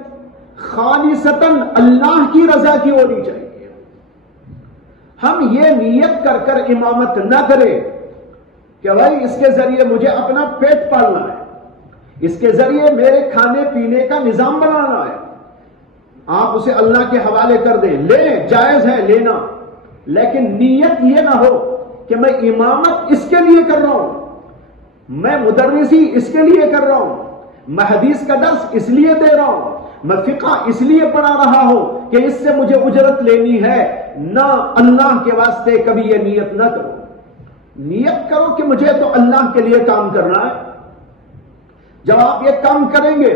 خالصتاً اللہ کی رضا کی ہونی چاہیے. ہم یہ نیت کر کر امامت نہ کریں کہ بھائی اس کے ذریعے مجھے اپنا پیٹ پالنا ہے, اس کے ذریعے میرے کھانے پینے کا نظام بنانا ہے. آپ اسے اللہ کے حوالے کر دیں, لیں, جائز ہے لینا, لیکن نیت یہ نہ ہو کہ میں امامت اس کے لیے کر رہا ہوں, میں مدرسی اس کے لیے کر رہا ہوں, میں حدیث کا درس اس لیے دے رہا ہوں, میں فقہ اس لیے پڑھا رہا ہوں کہ اس سے مجھے اجرت لینی ہے. نہ, اللہ کے واسطے کبھی یہ نیت نہ کرو. نیت کرو کہ مجھے تو اللہ کے لیے کام کرنا ہے. جب آپ یہ کام کریں گے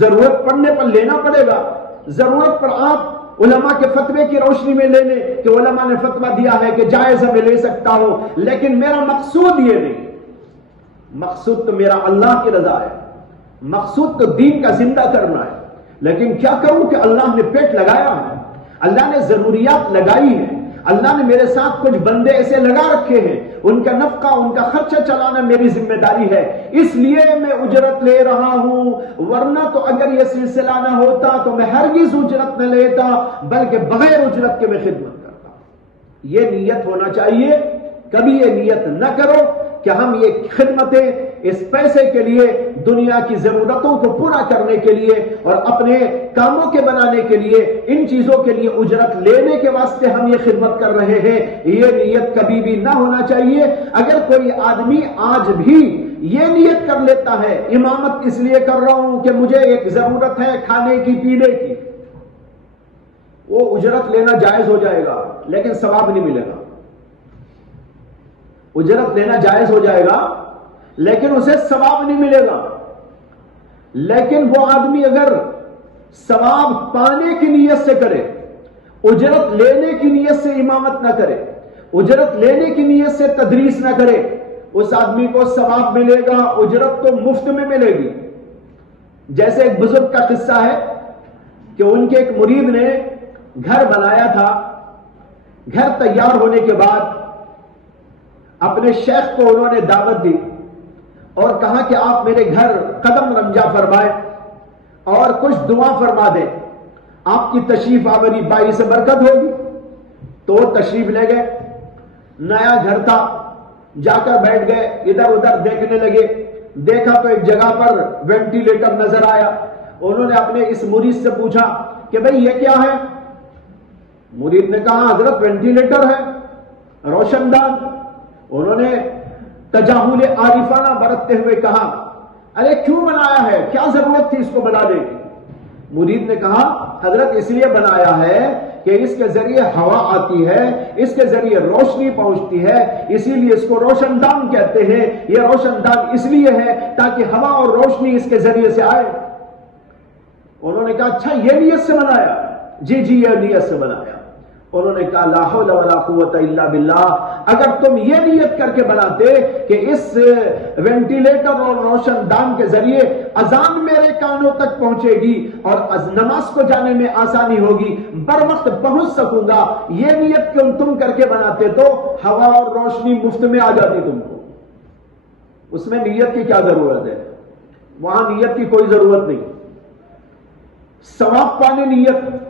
ضرورت پڑنے پر لینا پڑے گا, ضرورت پر آپ علماء کے فتوے کی روشنی میں لے لیں کہ علماء نے فتویٰ دیا ہے کہ جائز ہے میں لے سکتا ہوں, لیکن میرا مقصود یہ نہیں. مقصود تو میرا اللہ کی رضا ہے, مقصود تو دین کا زندہ کرنا ہے, لیکن کیا کروں کہ اللہ نے پیٹ لگایا ہے، اللہ نے ضروریات لگائی ہے، اللہ نے میرے ساتھ کچھ بندے ایسے لگا رکھے ہیں، ان کا نفقہ ان کا خرچہ چلانا میری ذمہ داری ہے، اس لیے میں اجرت لے رہا ہوں، ورنہ تو اگر یہ سلسلہ نہ ہوتا تو میں ہرگز اجرت نہ لیتا، بلکہ بغیر اجرت کے میں خدمت کرتا۔ یہ نیت ہونا چاہیے، کبھی یہ نیت نہ کرو کہ ہم یہ خدمتیں اس پیسے کے لیے، دنیا کی ضرورتوں کو پورا کرنے کے لیے اور اپنے کاموں کے بنانے کے لیے، ان چیزوں کے لیے اجرت لینے کے واسطے ہم یہ خدمت کر رہے ہیں، یہ نیت کبھی بھی نہ ہونا چاہیے۔ اگر کوئی آدمی آج بھی یہ نیت کر لیتا ہے امامت اس لیے کر رہا ہوں کہ مجھے ایک ضرورت ہے کھانے کی پینے کی، وہ اجرت لینا جائز ہو جائے گا لیکن ثواب نہیں ملے گا۔ اجرت لینا جائز ہو جائے گا لیکن اسے ثواب نہیں ملے گا۔ لیکن وہ آدمی اگر ثواب پانے کی نیت سے کرے، اجرت لینے کی نیت سے امامت نہ کرے، اجرت لینے کی نیت سے تدریس نہ کرے، اس آدمی کو ثواب ملے گا، اجرت تو مفت میں ملے گی۔ جیسے ایک بزرگ کا قصہ ہے کہ ان کے ایک مرید نے گھر بنایا تھا، گھر تیار ہونے کے بعد اپنے شیخ کو انہوں نے دعوت دی اور کہا کہ آپ میرے گھر قدم رنجا فرمائیں اور کچھ دعا فرما دیں، آپ کی تشریف آوری باعث برکت ہوگی۔ تو وہ تشریف لے گئے، نیا گھر تھا، جا کر بیٹھ گئے، ادھر ادھر دیکھنے لگے، دیکھا تو ایک جگہ پر وینٹیلیٹر نظر آیا۔ انہوں نے اپنے اس مرید سے پوچھا کہ بھئی یہ کیا ہے؟ مرید نے کہا حضرت وینٹیلیٹر ہے، روشن دان۔ انہوں نے تجاہل عارفانہ برتتے ہوئے کہا ارے کیوں بنایا ہے، کیا ضرورت تھی اس کو بنانے کی؟ مرید نے کہا حضرت اس لیے بنایا ہے کہ اس کے ذریعے ہوا آتی ہے، اس کے ذریعے روشنی پہنچتی ہے، اسی لیے اس کو روشن دان کہتے ہیں۔ یہ روشن دان اس لیے ہے تاکہ ہوا اور روشنی اس کے ذریعے سے آئے۔ انہوں نے کہا اچھا یہ نیت سے بنایا؟ جی جی یہ نیت سے بنایا۔ انہوں نے کہا لا حول ولا قوت الا باللہ، اگر تم یہ نیت کر کے بناتے کہ اس وینٹیلیٹر اور روشن دان کے ذریعے اذان میرے کانوں تک پہنچے گی اور نماز کو جانے میں آسانی ہوگی، بر وقت پہنچ سکوں گا، یہ نیت تم کر کے بناتے تو ہوا اور روشنی مفت میں آ جاتی تم کو۔ اس میں نیت کی کیا ضرورت ہے؟ وہاں نیت کی کوئی ضرورت نہیں۔ ثواب پانے نیت،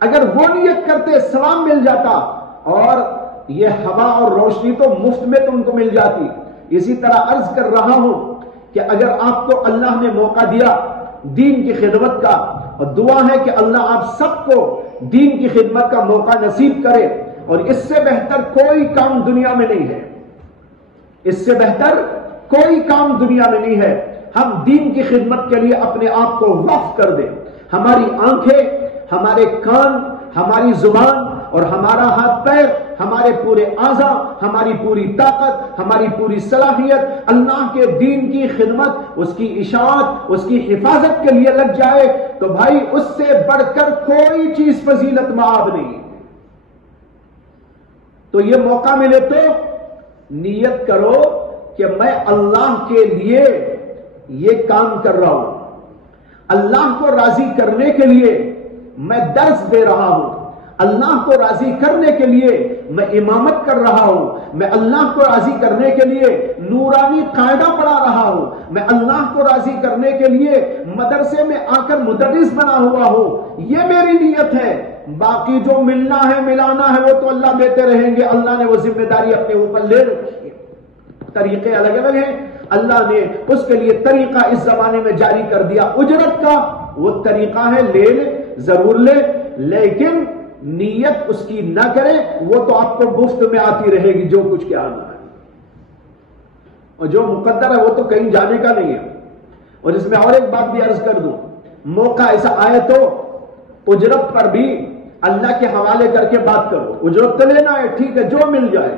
اگر وہ نیت کرتے ثواب مل جاتا، اور یہ ہوا اور روشنی تو مفت میں تم کو مل جاتی۔ اسی طرح عرض کر رہا ہوں کہ اگر آپ کو اللہ نے موقع دیا دین کی خدمت کا، اور دعا ہے کہ اللہ آپ سب کو دین کی خدمت کا موقع نصیب کرے، اور اس سے بہتر کوئی کام دنیا میں نہیں ہے، اس سے بہتر کوئی کام دنیا میں نہیں ہے۔ ہم دین کی خدمت کے لیے اپنے آپ کو وقف کر دیں، ہماری آنکھیں، ہمارے کان، ہماری زبان اور ہمارا ہاتھ پیر، ہمارے پورے اعضاء، ہماری پوری طاقت، ہماری پوری صلاحیت اللہ کے دین کی خدمت، اس کی اشاعت، اس کی حفاظت کے لیے لگ جائے تو بھائی اس سے بڑھ کر کوئی چیز فضیلت مآب نہیں۔ تو یہ موقع ملے تو نیت کرو کہ میں اللہ کے لیے یہ کام کر رہا ہوں، اللہ کو راضی کرنے کے لیے میں درس دے رہا ہوں، اللہ کو راضی کرنے کے لیے میں امامت کر رہا ہوں، میں اللہ کو راضی کرنے کے لیے نورانی قاعدہ پڑھا رہا ہوں، میں اللہ کو راضی کرنے کے لیے مدرسے میں آ کر مدرس بنا ہوا ہوں، یہ میری نیت ہے۔ باقی جو ملنا ہے ملانا ہے وہ تو اللہ دیتے رہیں گے، اللہ نے وہ ذمہ داری اپنے اوپر لے رکھی ہے۔ طریقے الگ الگ ہیں، اللہ نے اس کے لیے طریقہ اس زمانے میں جاری کر دیا، اجرت کا وہ طریقہ ہے، لے ضرور لے، لیکن نیت اس کی نہ کرے، وہ تو آپ کو مفت میں آتی رہے گی جو کچھ کیا آنا ہے، اور جو مقدر ہے وہ تو کہیں جانے کا نہیں ہے۔ اور اس میں اور ایک بات بھی عرض کر دوں، موقع ایسا آئے تو اجرت پر بھی اللہ کے حوالے کر کے بات کرو، اجرت تو لینا ہے ٹھیک ہے، جو مل جائے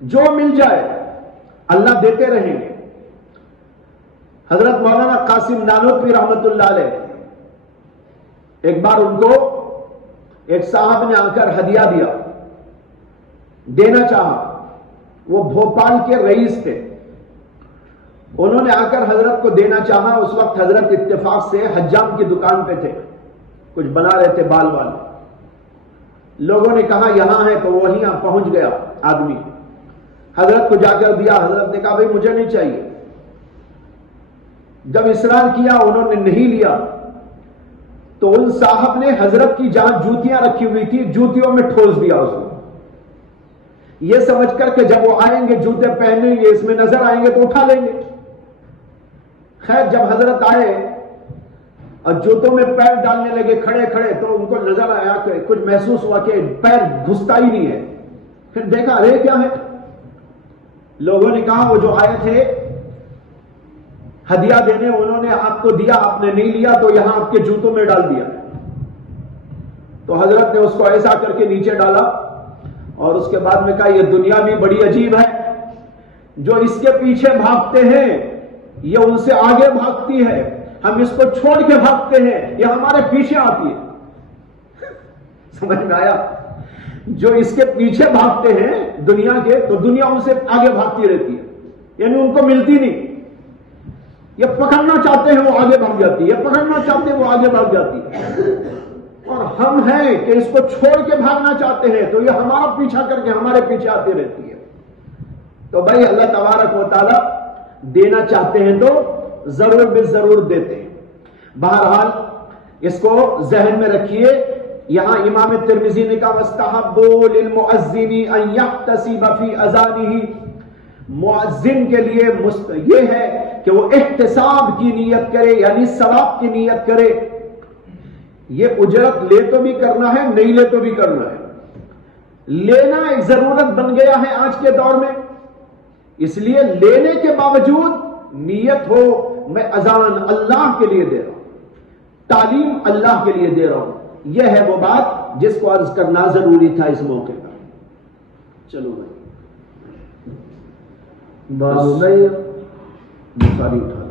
جو مل جائے اللہ دیتے رہیں گے۔ حضرت مولانا قاسم نانوتوی رحمت اللہ علیہ، ایک بار ان کو ایک صاحب نے آ کر ہدیہ دیا، دینا چاہا، وہ بھوپال کے رئیس تھے، انہوں نے آ کر حضرت کو دینا چاہا. اس وقت حضرت اتفاق سے حجام کی دکان پہ تھے, کچھ بنا رہے تھے بال وال. لوگوں نے کہا یہاں ہے, تو وہیں پہنچ گیا آدمی, حضرت کو جا کر دیا. حضرت نے کہا بھائی مجھے نہیں چاہیے. جب اصرار کیا انہوں نے نہیں لیا, تو ان صاحب نے حضرت کی جہاں جوتیاں رکھی ہوئی تھی جوتیوں میں ٹھوس دیا اس کو, یہ سمجھ کر کہ جب وہ آئیں گے جوتے پہنیں گے, اس میں نظر آئیں گے تو اٹھا لیں گے. خیر جب حضرت آئے اور جوتوں میں پیر ڈالنے لگے کھڑے کھڑے, تو ان کو نظر آیا کہ کچھ محسوس ہوا کہ پیر گھستا ہی نہیں ہے. پھر دیکھا ارے کیا ہے. لوگوں نے کہا وہ جو آئے تھے ہدیہ دینے, انہوں نے آپ کو دیا, آپ نے نہیں لیا, تو یہاں آپ کے جوتوں میں ڈال دیا. تو حضرت نے اس کو ایسا کر کے نیچے ڈالا, اور اس کے بعد میں کہا یہ دنیا بھی بڑی عجیب ہے, جو اس کے پیچھے بھاگتے ہیں یہ ان سے آگے بھاگتی ہے, ہم اس کو چھوڑ کے بھاگتے ہیں یہ ہمارے پیچھے آتی ہے. سمجھ میں آیا؟ جو اس کے پیچھے بھاگتے ہیں دنیا کے, تو دنیا ان سے آگے بھاگتی رہتی ہے, یعنی ان کو ملتی نہیں. یہ پکڑنا چاہتے ہیں وہ آگے بھاگ جاتی ہے, پکڑنا چاہتے ہیں وہ آگے بھاگ جاتی ہے. اور ہم ہیں کہ اس کو چھوڑ کے بھاگنا چاہتے ہیں, تو یہ ہمارا پیچھا کر کے ہمارے پیچھے آتی رہتی ہے. تو بھائی اللہ تبارک و تعالی دینا چاہتے ہیں تو ضرور بے ضرور دیتے ہیں. بہرحال اس کو ذہن میں رکھیے. یہاں امام ترمذی نے کہا وَاسْتَحَبُّوا لِلْمُؤَذِّنِ أَن يَحْتَسِبَ فِي أَذَانِهِ, مؤذن کے لیے یہ ہے کہ وہ احتساب کی نیت کرے, یعنی ثواب کی نیت کرے. یہ اجرت لے تو بھی کرنا ہے, نہیں لے تو بھی کرنا ہے. لینا ایک ضرورت بن گیا ہے آج کے دور میں, اس لیے لینے کے باوجود نیت ہو میں اذان اللہ کے لیے دے رہا ہوں, تعلیم اللہ کے لیے دے رہا ہوں. یہ ہے وہ بات جس کو عرض کرنا ضروری تھا اس موقع پر. چلو بھائی باب میں ساری اٹھا